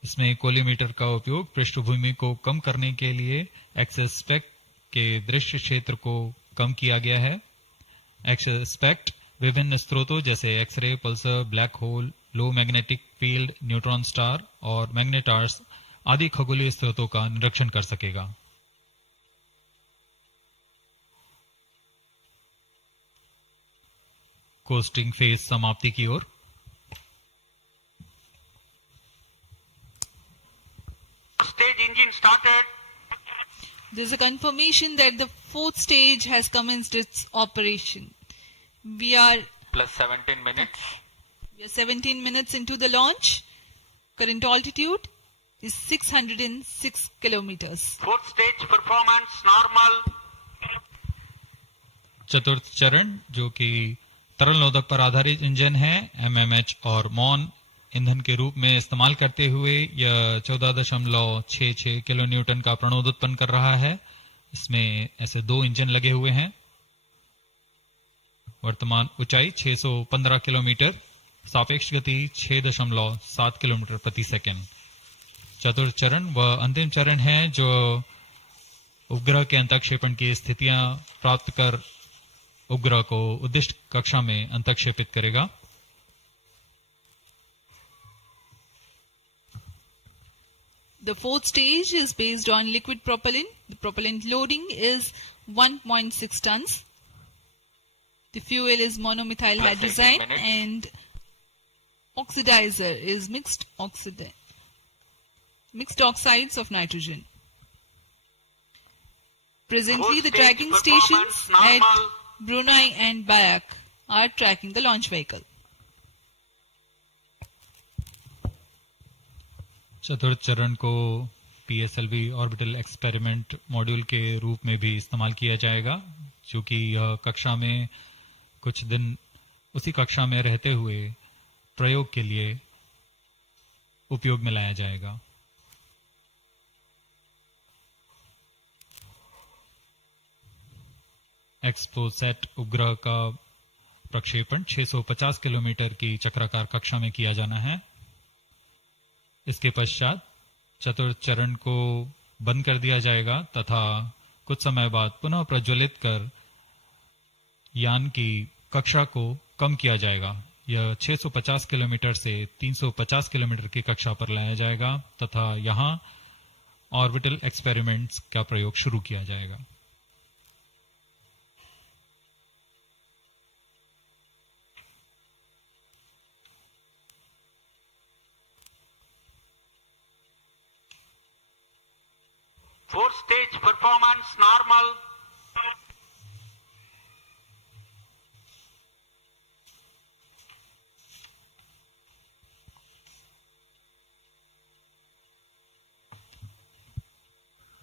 इसमें कोलीमीटर का उपयोग पृष्ठभूमि को कम करने के लिए एक्सस्पेक्ट के दृश्य क्षेत्र को कम किया गया है। एक्सस्पेक्ट विभिन्न स्रोतों जैसे एक्सरे, पल्सर, ब्लैक होल, लो मैग्नेटिक फील्ड, न्यूट्रॉन स्टार और मैग्नेटार्स आदि खगोलीय स्रोतों का निरीक्षण कर सकेगा। कोस्टिंग फेज समाप्ति की ओर। Stage engine started. There is a confirmation that the 4th stage has commenced its operation. We are plus 17 minutes. We are 17 minutes into the launch. Current altitude is 606 kilometers. 4th stage performance normal. चतुर्थ चरण जो कि तरल नोदक पर आधारित engine है, MMH और मॉन ईंधन के रूप में इस्तेमाल करते हुए यह 14.66 किलो न्यूटन का प्रणोद उत्पन्न कर रहा है। इसमें ऐसे 2 इंजन लगे हुए हैं। वर्तमान ऊंचाई 615 किलोमीटर, सापेक्ष गति 6.7 किलोमीटर प्रति सेकंड। चतुर्थ चरण व अंतिम चरण है जो उपग्रह के अंतःक्षेपण की स्थितियां प्राप्त कर उपग्रह को उद्दिष्ट कक्षा में अंतःक्षेपित करेगा। The fourth stage is based on liquid propellant. The propellant loading is 1.6 tons. The fuel is monomethyl hydrazine and oxidizer is mixed oxides of nitrogen. Presently, the tracking stations at Brunei and Bayak are tracking the launch vehicle. चतुर्थ चरण को PSLV orbital experiment module के रूप में भी इस्तेमाल किया जाएगा, जो कि यह कक्षा में कुछ दिन उसी कक्षा में रहते हुए प्रयोग के लिए उपयोग में लाया जाएगा। एक्सपोसैट उपग्रह का प्रक्षेपण 650 किलोमीटर की चक्राकार कक्षा में किया जाना है। इसके पश्चात चतुर्थ चरण को बंद कर दिया जाएगा तथा कुछ समय बाद पुनः प्रज्वलित कर यान की कक्षा को कम किया जाएगा। यह 650 किलोमीटर से 350 किलोमीटर की कक्षा पर लाया जाएगा तथा यहां ऑर्बिटल एक्सपेरिमेंट्स का प्रयोग शुरू किया जाएगा। Fourth stage performance normal.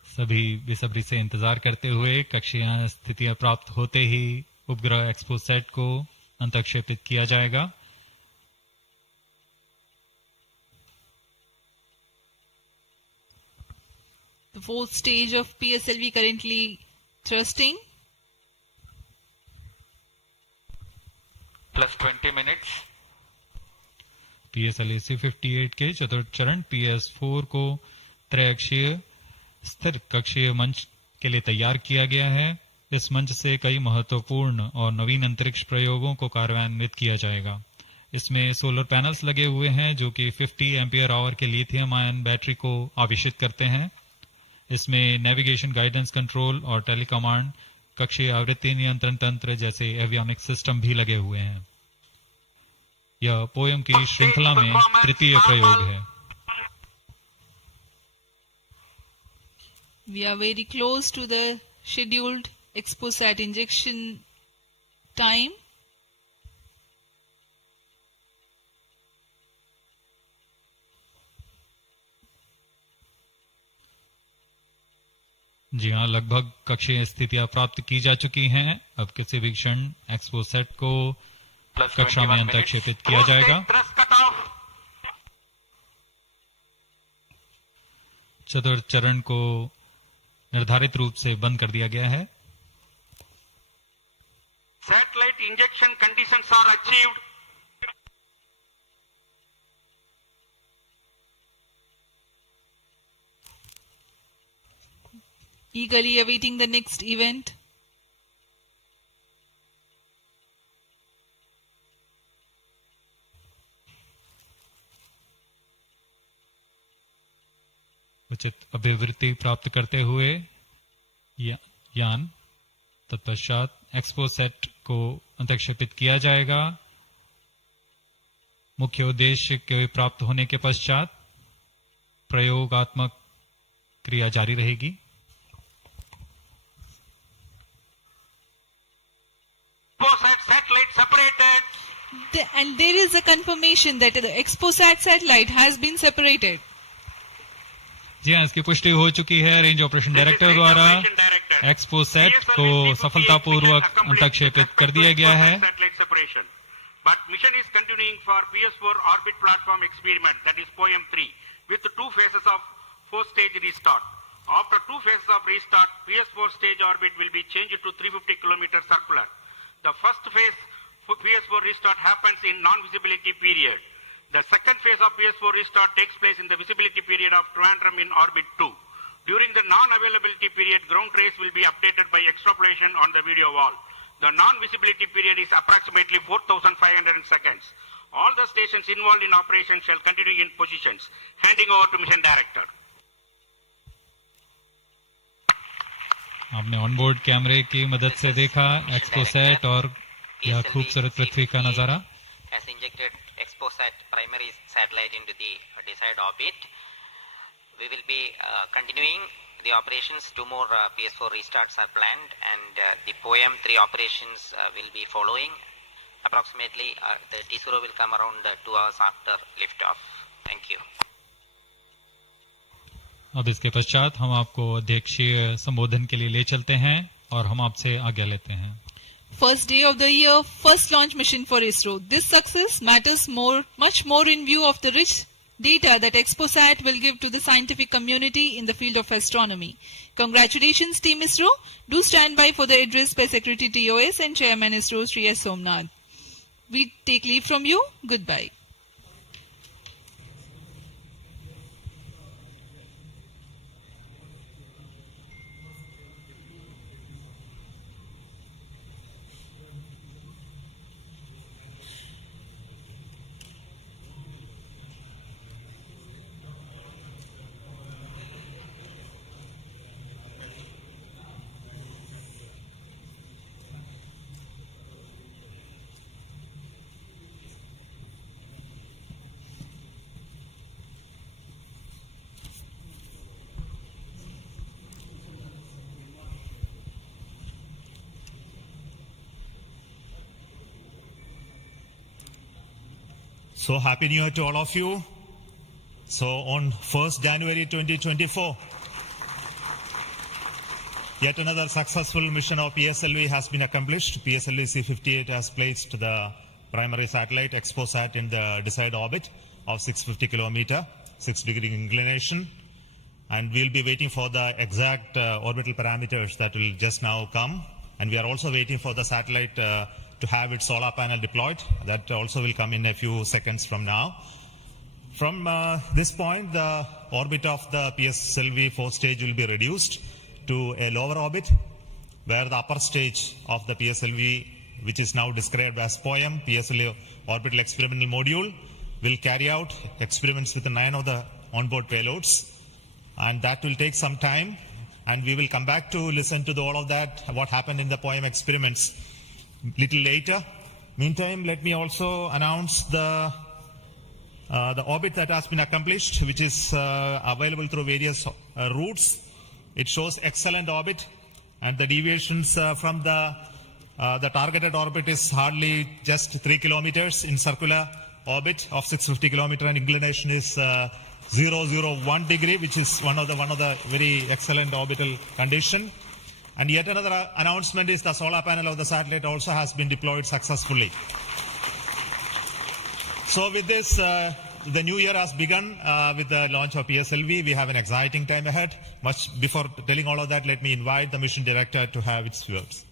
सभी बेसब्री से इंतजार करते हुए कक्षीय स्थितियां प्राप्त होते ही उपग्रह एक्सपोसैट को अंतःक्षेपित किया जाएगा। The fourth stage of PSLV currently thrusting. Plus 20 minutes. PSLV-C58 के चतुर्थ चरण PS4 को त्रैअक्षीय स्थिर कक्षीय मंच के लिए तैयार किया गया है। इस मंच से कई महत्वपूर्ण और नवीन अंतरिक्ष प्रयोगों को कार्यान्वित किया जाएगा। इसमें सोलर पैनल्स लगे हुए हैं जो कि 50 एम्पियर आवर के लिथियम आयन बैटरी को आवेशित करते हैं। इसमें नेविगेशन गाइडेंस कंट्रोल और टेलीकमांड कक्षीय आवृत्ति नियंत्रण तंत्र जैसे एवियोनिक्स सिस्टम भी लगे हुए हैं। यह पोयम की श्रृंखला में तृतीय प्रयोग है। We are very close to the scheduled XPoSat injection time. जी हाँ, लगभग कक्षीय स्थितियां प्राप्त की जा चुकी हैं। अब किसी भी क्षण एक्सपोसैट को कक्षा में अंतःक्षेपित किया जाएगा। चतुर्थ चरण को निर्धारित रूप से बंद कर दिया गया है। Satellite injection conditions are achieved. Eagerly awaiting the next event. उचित अभिवृत्ति प्राप्त करते हुए यान तत्पश्चात एक्सपोसैट को अंतःक्षेपित किया जाएगा। मुख्य उद्देश्य के प्राप्त होने के पश्चात प्रयोगात्मक क्रिया जारी रहेगी। Satellite separated. And there is a confirmation that the XPoSat satellite has been separated. जी हाँ, इसकी पुष्टि हो चुकी है रेंज ऑपरेशन डायरेक्टर द्वारा। एक्सपोसैट को सफलतापूर्वक अंतःक्षेपित कर दिया गया है। But mission is continuing for PS4 orbit platform experiment, that is POEM 3, with 2 phases of 4-stage restart. After 2 phases of restart, PS4 stage orbit will be changed to 350 km circular. The first phase for PS4 restart happens in non-visibility period. The second phase of PS4 restart takes place in the visibility period of Trivandrum in orbit 2. During the non-availability period, ground trace will be updated by extrapolation on the video wall. The non-visibility period is approximately 4,500 seconds. All the stations involved in operation shall continue in positions. Handing over to Mission Director. आपने onboard कैमरे की मदद से देखा XPoSat और यह खूबसूरत पृथ्वी का नजारा. Has injected XPoSat primary satellite into the desired orbit. We will be continuing the operations. 2 more PS4 restarts are planned, and the POEM-3 operations will be following. Approximately the T0 will come around 2 hours after liftoff. Thank you. अब इसके पश्चात हम आपको अध्यक्षीय संबोधन के लिए ले चलते हैं और हम आपसे आज्ञा लेते हैं. First day of the year, first launch mission for ISRO. This success matters much more in view of the rich data that XPoSat will give to the scientific community in the field of astronomy. Congratulations, Team ISRO. Do stand by for the address by Secretary TOS and Chairman ISRO, Sri S. Somnath. We take leave from you. Goodbye. So happy New Year to all of you. So on 1st January 2024, yet another successful mission of PSLV has been accomplished. PSLV-C58 has placed the primary satellite XPoSat in the desired orbit of 650 kilometer, 6-degree inclination. And we'll be waiting for the exact orbital parameters that will just now come. And we are also waiting for the satellite to have its solar panel deployed. That also will come in a few seconds from now. From this point, the orbit of the PSLV 4 stage will be reduced to a lower orbit, where the upper stage of the PSLV, which is now described as POEM, PSLV Orbital Experimental Module, will carry out experiments with 9 of the onboard payloads. And that will take some time, and we will come back to listen to all of that, what happened in the POEM experiments little later. Meantime, let me also announce the orbit that has been accomplished, which is available through various routes. It shows excellent orbit, and the deviations from the targeted orbit is hardly just 3 kilometers in circular orbit of 650 kilometer, and inclination is 001 degree, which is one of the very excellent orbital condition. And yet another announcement is the solar panel of the satellite also has been deployed successfully. So with this, the new year has begun with the launch of PSLV. We have an exciting time ahead. Much before telling all of that, let me invite the mission director to have its words.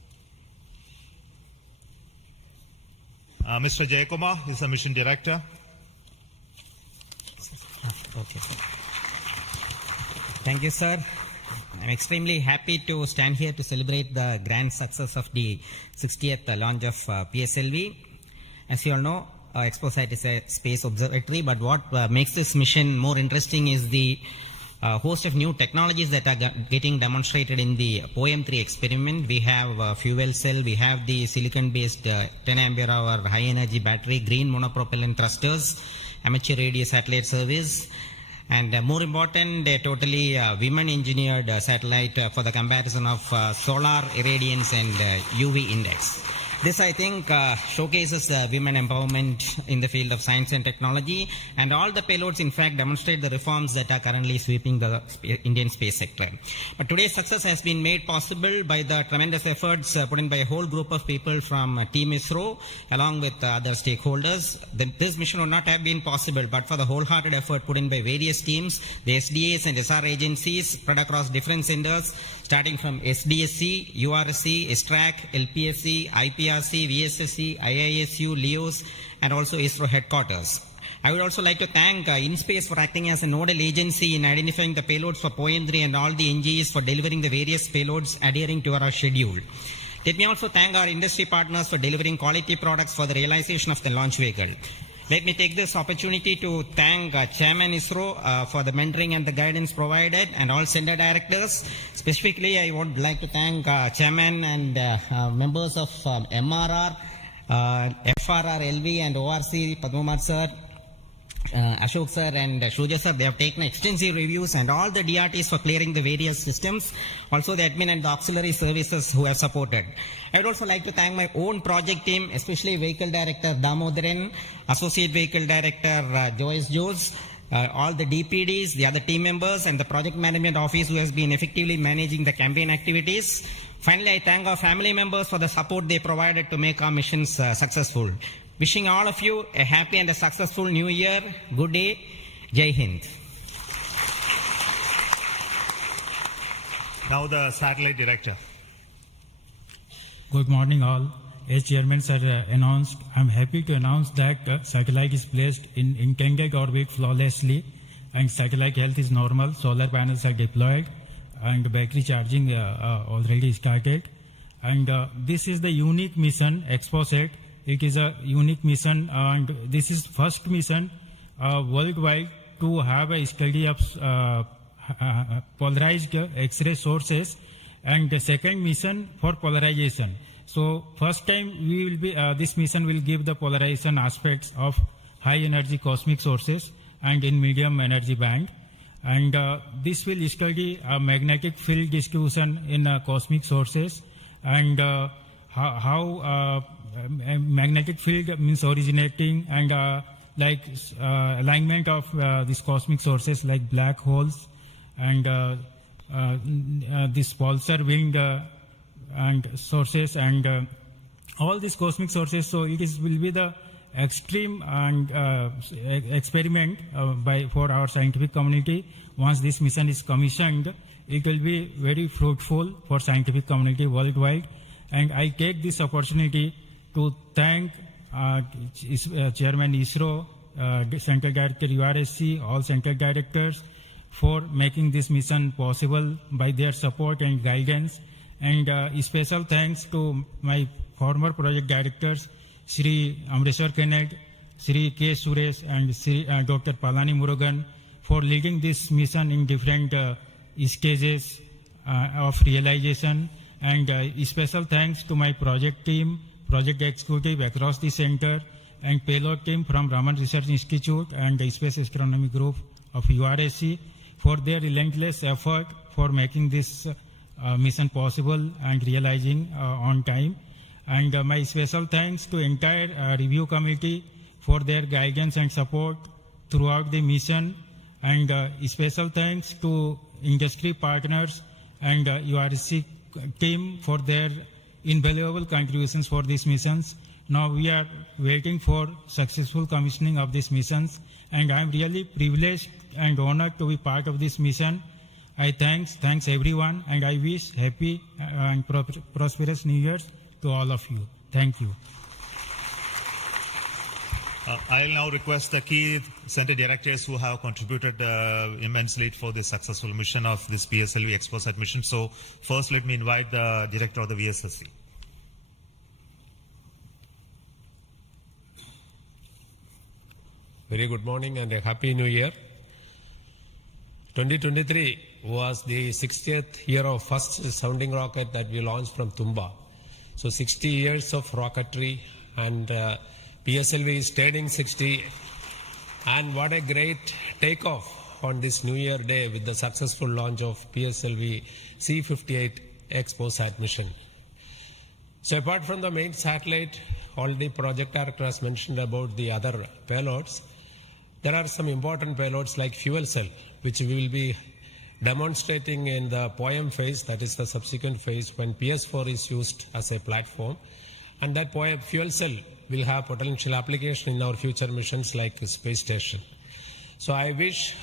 Mr. Vijayakanth is the mission director. Okay. Thank you, sir. I'm extremely happy to stand here to celebrate the grand success of the 60th launch of PSLV. As you all know, XPoSat is a space observatory, but what makes this mission more interesting is the host of new technologies that are getting demonstrated in the POEM-3 experiment. We have fuel cell, we have the silicon-based 10 ampere hour high energy battery, green monopropellant thrusters, amateur radio satellite service, and more important, a totally women-engineered satellite for the comparison of solar irradiance and UV index. This, I think, showcases women empowerment in the field of science and technology, and all the payloads, in fact, demonstrate the reforms that are currently sweeping the Indian space sector. But today's success has been made possible by the tremendous efforts put in by a whole group of people from Team ISRO, along with other stakeholders. This mission would not have been possible but for the wholehearted effort put in by various teams, the SDAs and SR agencies spread across different centers, starting from SDSC, URSC, STRAC, LPSC, IPRC, VSSC, IISU, LEOS, and also ISRO headquarters. I would also like to thank InSpace for acting as a nodal agency in identifying the payloads for POEM3 and all the NGEs for delivering the various payloads adhering to our schedule. Let me also thank our industry partners for delivering quality products for the realization of the launch vehicle. Let me take this opportunity to thank Chairman ISRO for the mentoring and the guidance provided, and all center directors. Specifically, I would like to thank Chairman and members of MRR, FRR, LV and ORC, Padmamar sir, Ashok sir and Shuja sir. They have taken extensive reviews, and all the DRTs for clearing the various systems, also the admin and the auxiliary services who have supported. I would also like to thank my own project team, especially Vehicle Director Damodaran, Associate Vehicle Director Joyce Jose, all the DPDs, the other team members, and the Project Management Office who has been effectively managing the campaign activities. Finally, I thank our family members for the support they provided to make our missions successful. Wishing all of you a happy and a successful new year. Good day. Jai Hind. Now the satellite director. Good morning all. As Chairman sir announced, I'm happy to announce that satellite is placed in intended orbit flawlessly, and satellite health is normal. Solar panels are deployed and battery charging already started. And this is the unique mission, XPoSat. It is a unique mission, and this is first mission worldwide to have a study of polarized X-ray sources, and the second mission for polarization. So first time we will be this mission will give the polarization aspects of high energy cosmic sources and in medium energy band, and this will study magnetic field distribution in cosmic sources, and how magnetic field means originating, and alignment of these cosmic sources like black holes and this pulsar wind and sources, and all these cosmic sources. So it will be the extreme and experiment for our scientific community. Once this mission is commissioned, it will be very fruitful for scientific community worldwide. And I take this opportunity to thank Chairman ISRO, Central Director URSC, all Central Directors for making this mission possible by their support and guidance. And special thanks to my former project directors, Shri Amreshwar Kennedy, Shri K. Suresh and Shri Dr. Palani Murugan for leading this mission in different stages of realization. And special thanks to my project team, project executive across the center, and payload team from Raman Research Institute and the Space Astronomy Group of URSC for their relentless effort for making this mission possible and realizing on time. And my special thanks to entire review committee for their guidance and support throughout the mission, and special thanks to industry partners and URSC team for their invaluable contributions for these missions. Now we are waiting for successful commissioning of these missions, and I am really privileged and honored to be part of this mission. I thanks everyone, and I wish happy and prosperous New Year's to all of you. Thank you. I'll now request the key center directors who have contributed immensely for the successful mission of this PSLV XPoSat mission. So first let me invite the director of the VSSC. Very good morning and a happy new year. 2023 was the 60th year of first sounding rocket that we launched from Tumba. So 60 years of rocketry, and PSLV is turning 60. And what a great takeoff on this New Year day with the successful launch of PSLV-C58 XPoSat mission. So apart from the main satellite, already project director has mentioned about the other payloads. There are some important payloads like fuel cell, which we will be demonstrating in the POEM phase, that is the subsequent phase when PS4 is used as a platform. And that fuel cell will have potential application in our future missions like the space station. So I wish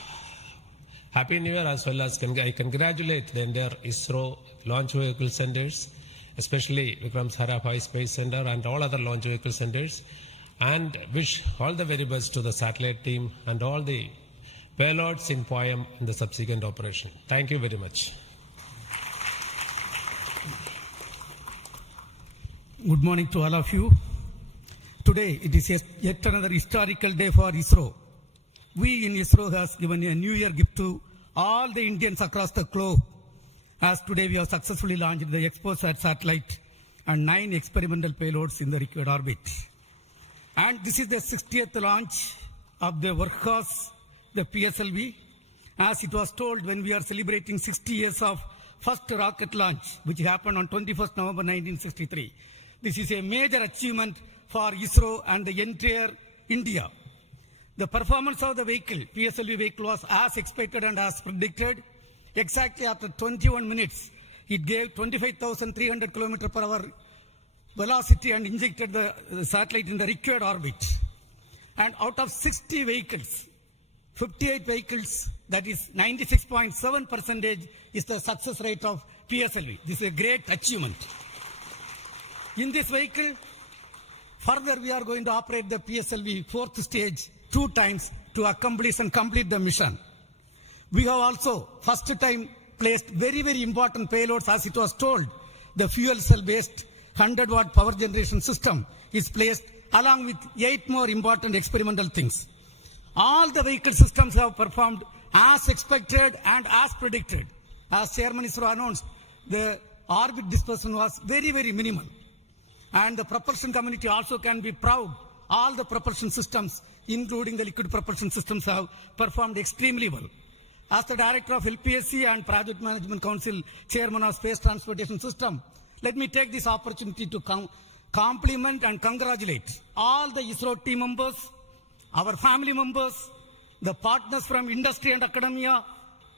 Happy New Year, as well as I congratulate the entire ISRO launch vehicle centers, especially Vikram Sarabhai Space Center and all other launch vehicle centers. and wish all the very best to the satellite team and all the payloads in POEM in the subsequent operation. Thank you very much. Good morning to all of you. Today it is yet another historical day for ISRO. We in ISRO has given a New Year gift to all the Indians across the globe, as today we have successfully launched the XPoSat satellite and 9 experimental payloads in the required orbit. And this is the 60th launch of the workhorse, the PSLV. As it was told when we are celebrating 60 years of first rocket launch, which happened on 21st November 1963. This is a major achievement for ISRO and the entire India. The performance of the vehicle, PSLV vehicle, was as expected and as predicted. Exactly after 21 minutes, it gave 25,300 km per hour velocity and injected the satellite in the required orbit. And out of 60 vehicles, 58 vehicles, that is 96.7% is the success rate of PSLV. This is a great achievement. In this vehicle, further we are going to operate the PSLV 4th stage 2 times to accomplish and complete the mission. We have also first time placed very, very important payloads, as it was told. The fuel cell based 100-watt power generation system is placed along with 8 more important experimental things. All the vehicle systems have performed as expected and as predicted. As Chairman ISRO announced, the orbit dispersion was very, very minimal. And the propulsion community also can be proud. All the propulsion systems, including the liquid propulsion systems, have performed extremely well. As the Director of LPSC and Project Management Council, Chairman of Space Transportation System, let me take this opportunity to compliment and congratulate all the ISRO team members, our family members, the partners from industry and academia,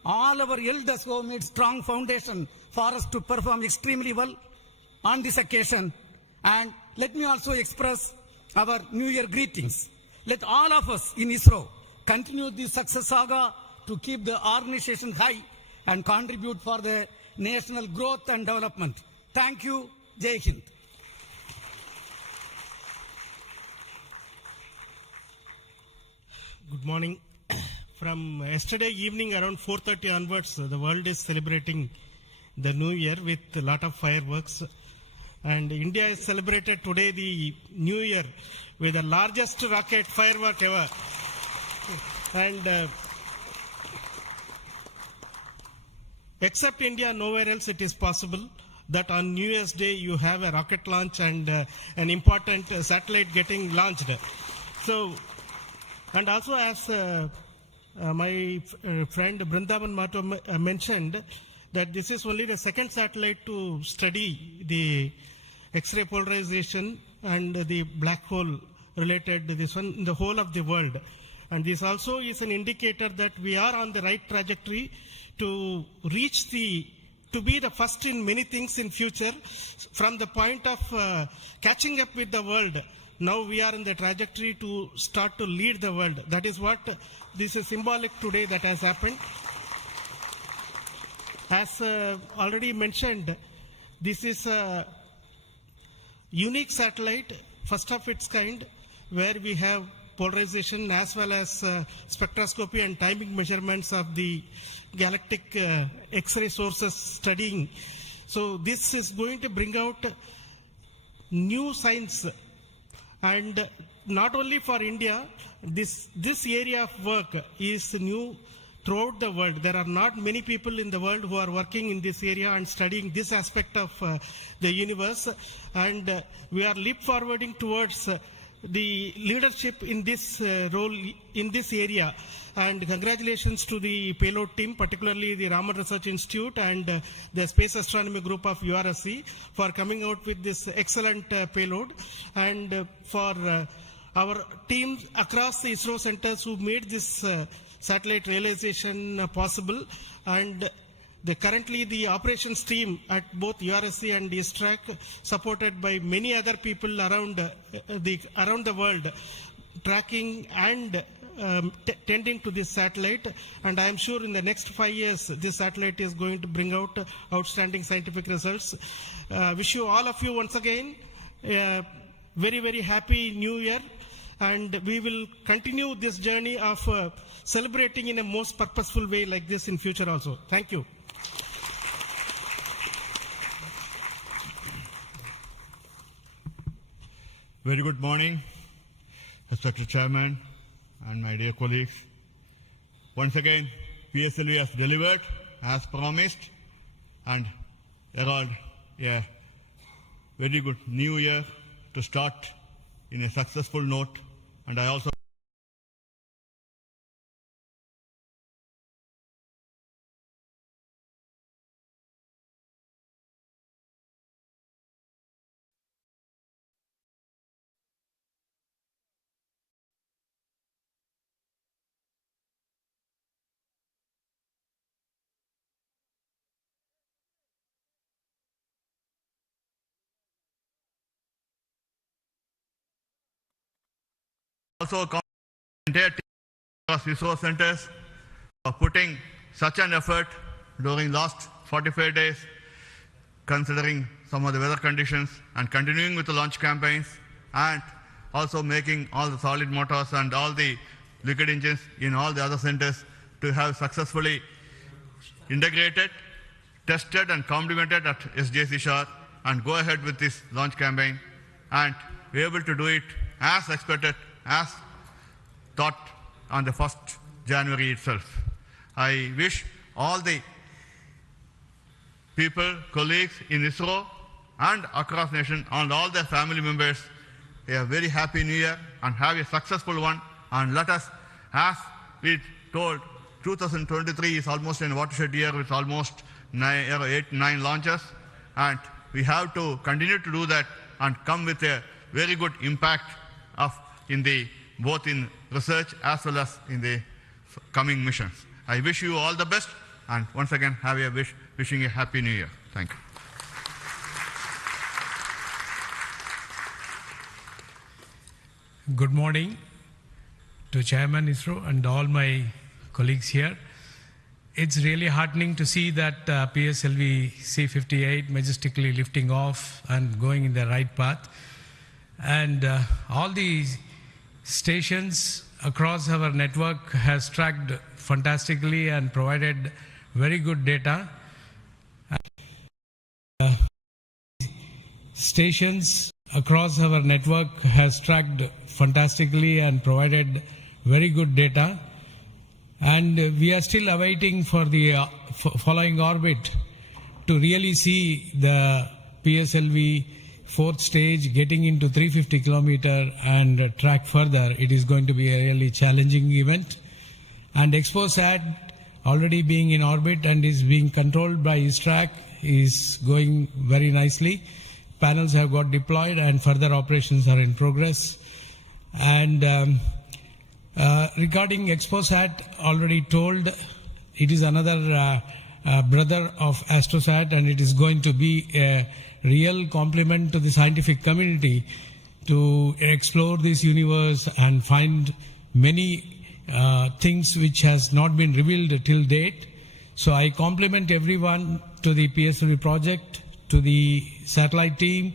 all our elders who have made strong foundation for us to perform extremely well on this occasion. And let me also express our New Year greetings. Let all of us in ISRO continue this success saga to keep the organization high and contribute for the national growth and development. Thank you. Jai Hind. Good morning. From yesterday evening around 4:30 onwards, the world is celebrating the New Year with a lot of fireworks. And India has celebrated today the New Year with the largest rocket firework ever. And except India, nowhere else it is possible that on New Year's Day you have a rocket launch and an important satellite getting launched. So, and also as my friend Brindavan Mato mentioned, that this is only the second satellite to study the X-ray polarization and the black hole related to this one in the whole of the world. And this also is an indicator that we are on the right trajectory to reach to be the first in many things in future. From the point of catching up with the world, now we are in the trajectory to start to lead the world. That is what this is symbolic today that has happened. As already mentioned, this is a unique satellite, first of its kind, where we have polarization as well as spectroscopy and timing measurements of the galactic X-ray sources studying. So this is going to bring out new science, and not only for India, this area of work is new throughout the world. There are not many people in the world who are working in this area and studying this aspect of the universe, and we are leap forwarding towards the leadership in this role in this area. And congratulations to the payload team, particularly the Raman Research Institute and the Space Astronomy Group of URSC for coming out with this excellent payload, and for our teams across the ISRO centers who made this satellite realization possible. And currently the operations team at both URSC and ISTRAC, supported by many other people around the world, tracking and tending to this satellite. And I am sure in the next 5 years this satellite is going to bring out outstanding scientific results. Wish you all of you once again very, very happy New Year. and we will continue this journey of celebrating in a most purposeful way like this in future also. Thank you. Very good morning, Respected Chairman and my dear colleagues. Once again, PSLV has delivered as promised and herald a very good new year to start in a successful note. And I also entire team across ISRO centers for putting such an effort during last 45 days, considering some of the weather conditions, and continuing with the launch campaigns, and also making all the solid motors and all the liquid engines in all the other centers to have successfully integrated, tested and complemented at SJC Shore, and go ahead with this launch campaign and be able to do it as expected, as thought on the 1st January itself. I wish all the people, colleagues in ISRO and across nation and all their family members a very happy new year and have a successful one. And let us, as we told, 2023 is almost a watershed year with almost 8-9 launches, and we have to continue to do that and come with a very good impact of both in research as well as in the coming missions. I wish you all the best, and once again wishing a happy new year. Thank you. Good morning to Chairman ISRO and all my colleagues here. It's really heartening to see that PSLV-C58 majestically lifting off and going in the right path. And all the stations across our network has tracked fantastically and provided very good data. Stations across our network has tracked fantastically and provided very good data. And we are still awaiting for the following orbit to really see the PSLV fourth stage getting into 350 kilometer and track further. It is going to be a really challenging event. And XPoSat already being in orbit and is being controlled by ISTRAC is going very nicely. Panels have got deployed and further operations are in progress. And regarding XPoSat, already told, it is another brother of AstroSat, and it is going to be a real compliment to the scientific community to explore this universe and find many things which has not been revealed till date. So I compliment everyone to the PSLV project, to the satellite team,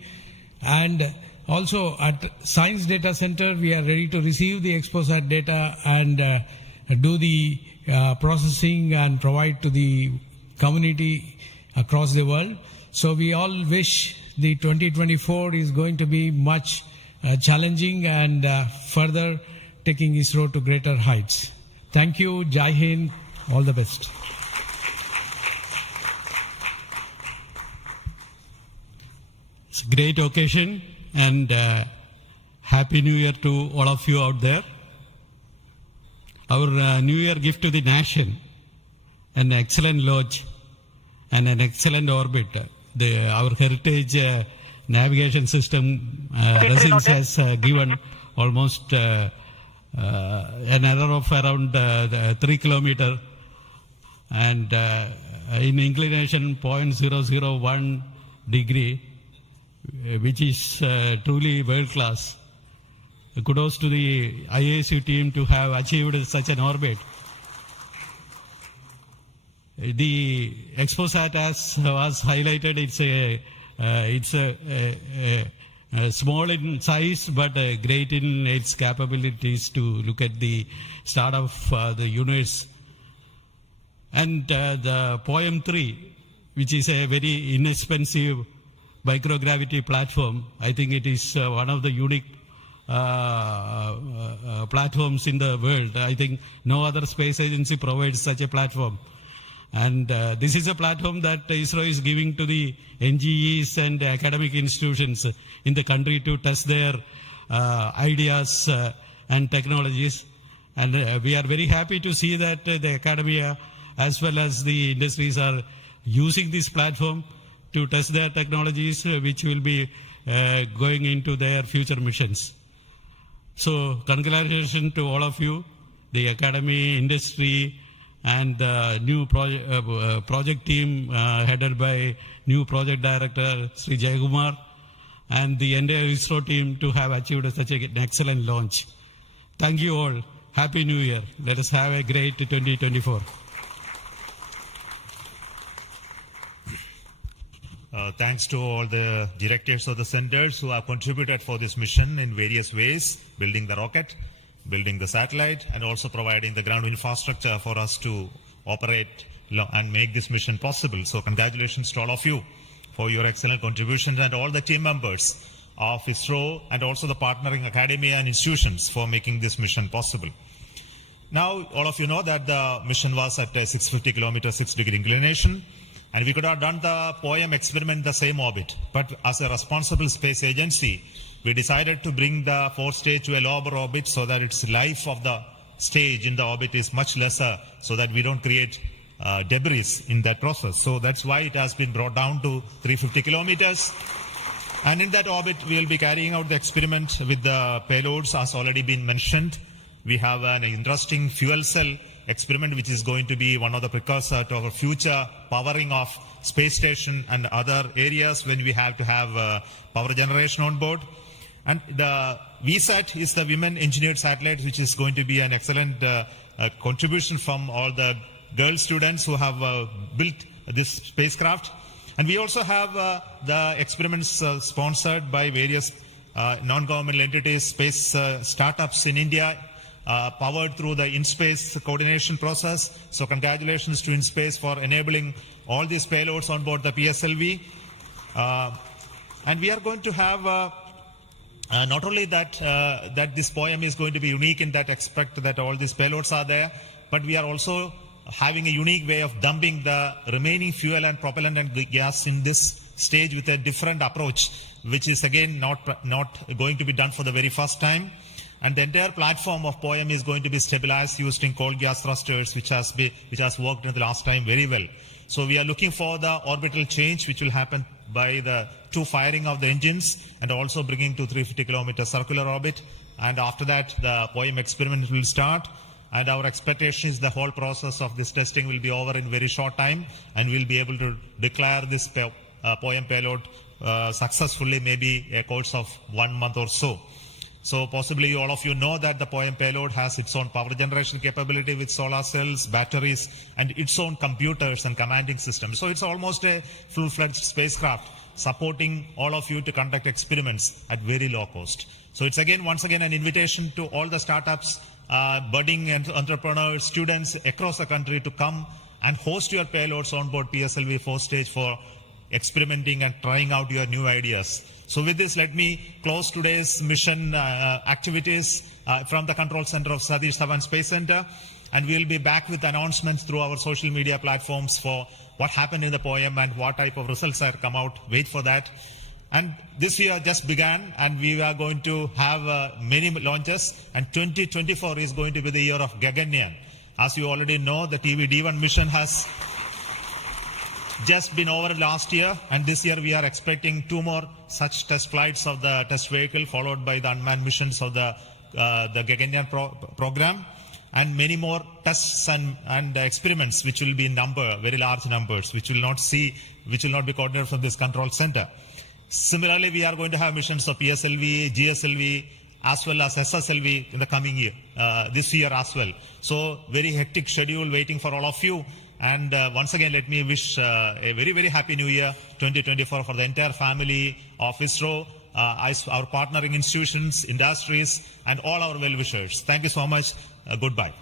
and also at Science Data Center, we are ready to receive the XPoSat data and do the processing and provide to the community across the world. So we all wish the 2024 is going to be much challenging and further taking ISRO to greater heights. Thank you. Jai Hind. All the best. It's a great occasion, and Happy New Year to all of you out there. Our New Year gift to the nation, an excellent launch and an excellent orbit. Our heritage navigation system Resins has given almost an error of around 3 kilometers and in inclination 0.001 degree, which is truly world class. Kudos to the IASU team to have achieved such an orbit. The XPoSat, as was highlighted, it's a small in size but great in its capabilities to look at the start of the universe. And the Poem 3, which is a very inexpensive microgravity platform, I think it is one of the unique platforms in the world. I think no other space agency provides such a platform. And this is a platform that ISRO is giving to the NGEs and academic institutions in the country to test their ideas and technologies. And we are very happy to see that the academia as well as the industries are using this platform to test their technologies, which will be going into their future missions. So congratulations to all of you, the academy, industry, and the new project team headed by new project director Sri Jayakumar, and the entire ISRO team to have achieved such an excellent launch. Thank you all. Happy New Year. Let us have a great 2024. Thanks to all the directors of the centers who have contributed for this mission in various ways, building the rocket, building the satellite, and also providing the ground infrastructure for us to operate and make this mission possible. So congratulations to all of you for your excellent contributions, and all the team members of ISRO and also the partnering academia and institutions for making this mission possible. Now, all of you know that the mission was at a 650 kilometer, 6-degree inclination, and we could have done the Poem experiment in the same orbit. But as a responsible space agency, we decided to bring the fourth stage to a lower orbit so that its life of the stage in the orbit is much lesser, so that we don't create debris in that process. So that's why it has been brought down to 350 kilometers. And in that orbit, we will be carrying out the experiment with the payloads, as already been mentioned. We have an interesting fuel cell experiment, which is going to be one of the precursors to our future powering of space station and other areas when we have to have power generation on board. And the VSAT is the Women Engineered Satellite, which is going to be an excellent contribution from all the girl students who have built this spacecraft. And we also have the experiments sponsored by various non-governmental entities, space startups in India, powered through the in-space coordination process. So congratulations to InSpace for enabling all these payloads on board the PSLV. And we are going to have not only that this Poem is going to be unique in that aspect that all these payloads are there, but we are also having a unique way of dumping the remaining fuel and propellant and gas in this stage with a different approach, which is again not going to be done for the very first time. And the entire platform of Poem is going to be stabilized using cold gas thrusters, which has worked in the last time very well. So we are looking for the orbital change, which will happen by the two firing of the engines and also bringing to 350 kilometer circular orbit. And after that, the Poem experiment will start. And our expectation is the whole process of this testing will be over in very short time, and we'll be able to declare this Poem payload successfully, maybe a course of 1 month or so. So possibly all of you know that the Poem payload has its own power generation capability with solar cells, batteries, and its own computers and commanding systems. So it's almost a full-fledged spacecraft supporting all of you to conduct experiments at very low cost. So it's once again an invitation to all the startups, budding and entrepreneurs, students across the country to come and host your payloads on board PSLV 4 stage for experimenting and trying out your new ideas. So with this, let me close today's mission activities from the control center of Satish Dhawan Space Center. And we'll be back with announcements through our social media platforms for what happened in the Poem and what type of results have come out. Wait for that. And this year just began, and we are going to have many launches. And 2024 is going to be the year of Gaganyaan. As you already know, the TVD1 mission has just been over last year, and this year we are expecting 2 more such test flights of the test vehicle, followed by the unmanned missions of the Gaganyaan program, and many more tests and experiments, which will be in number, very large numbers, which will not be coordinated from this control center. Similarly, we are going to have missions of PSLV, GSLV, as well as SSLV in the coming year, this year as well. So very hectic schedule waiting for all of you. And once again, let me wish a very, very happy New Year 2024 for the entire family of ISRO, our partnering institutions, industries, and all our well-wishers. Thank you so much. Goodbye.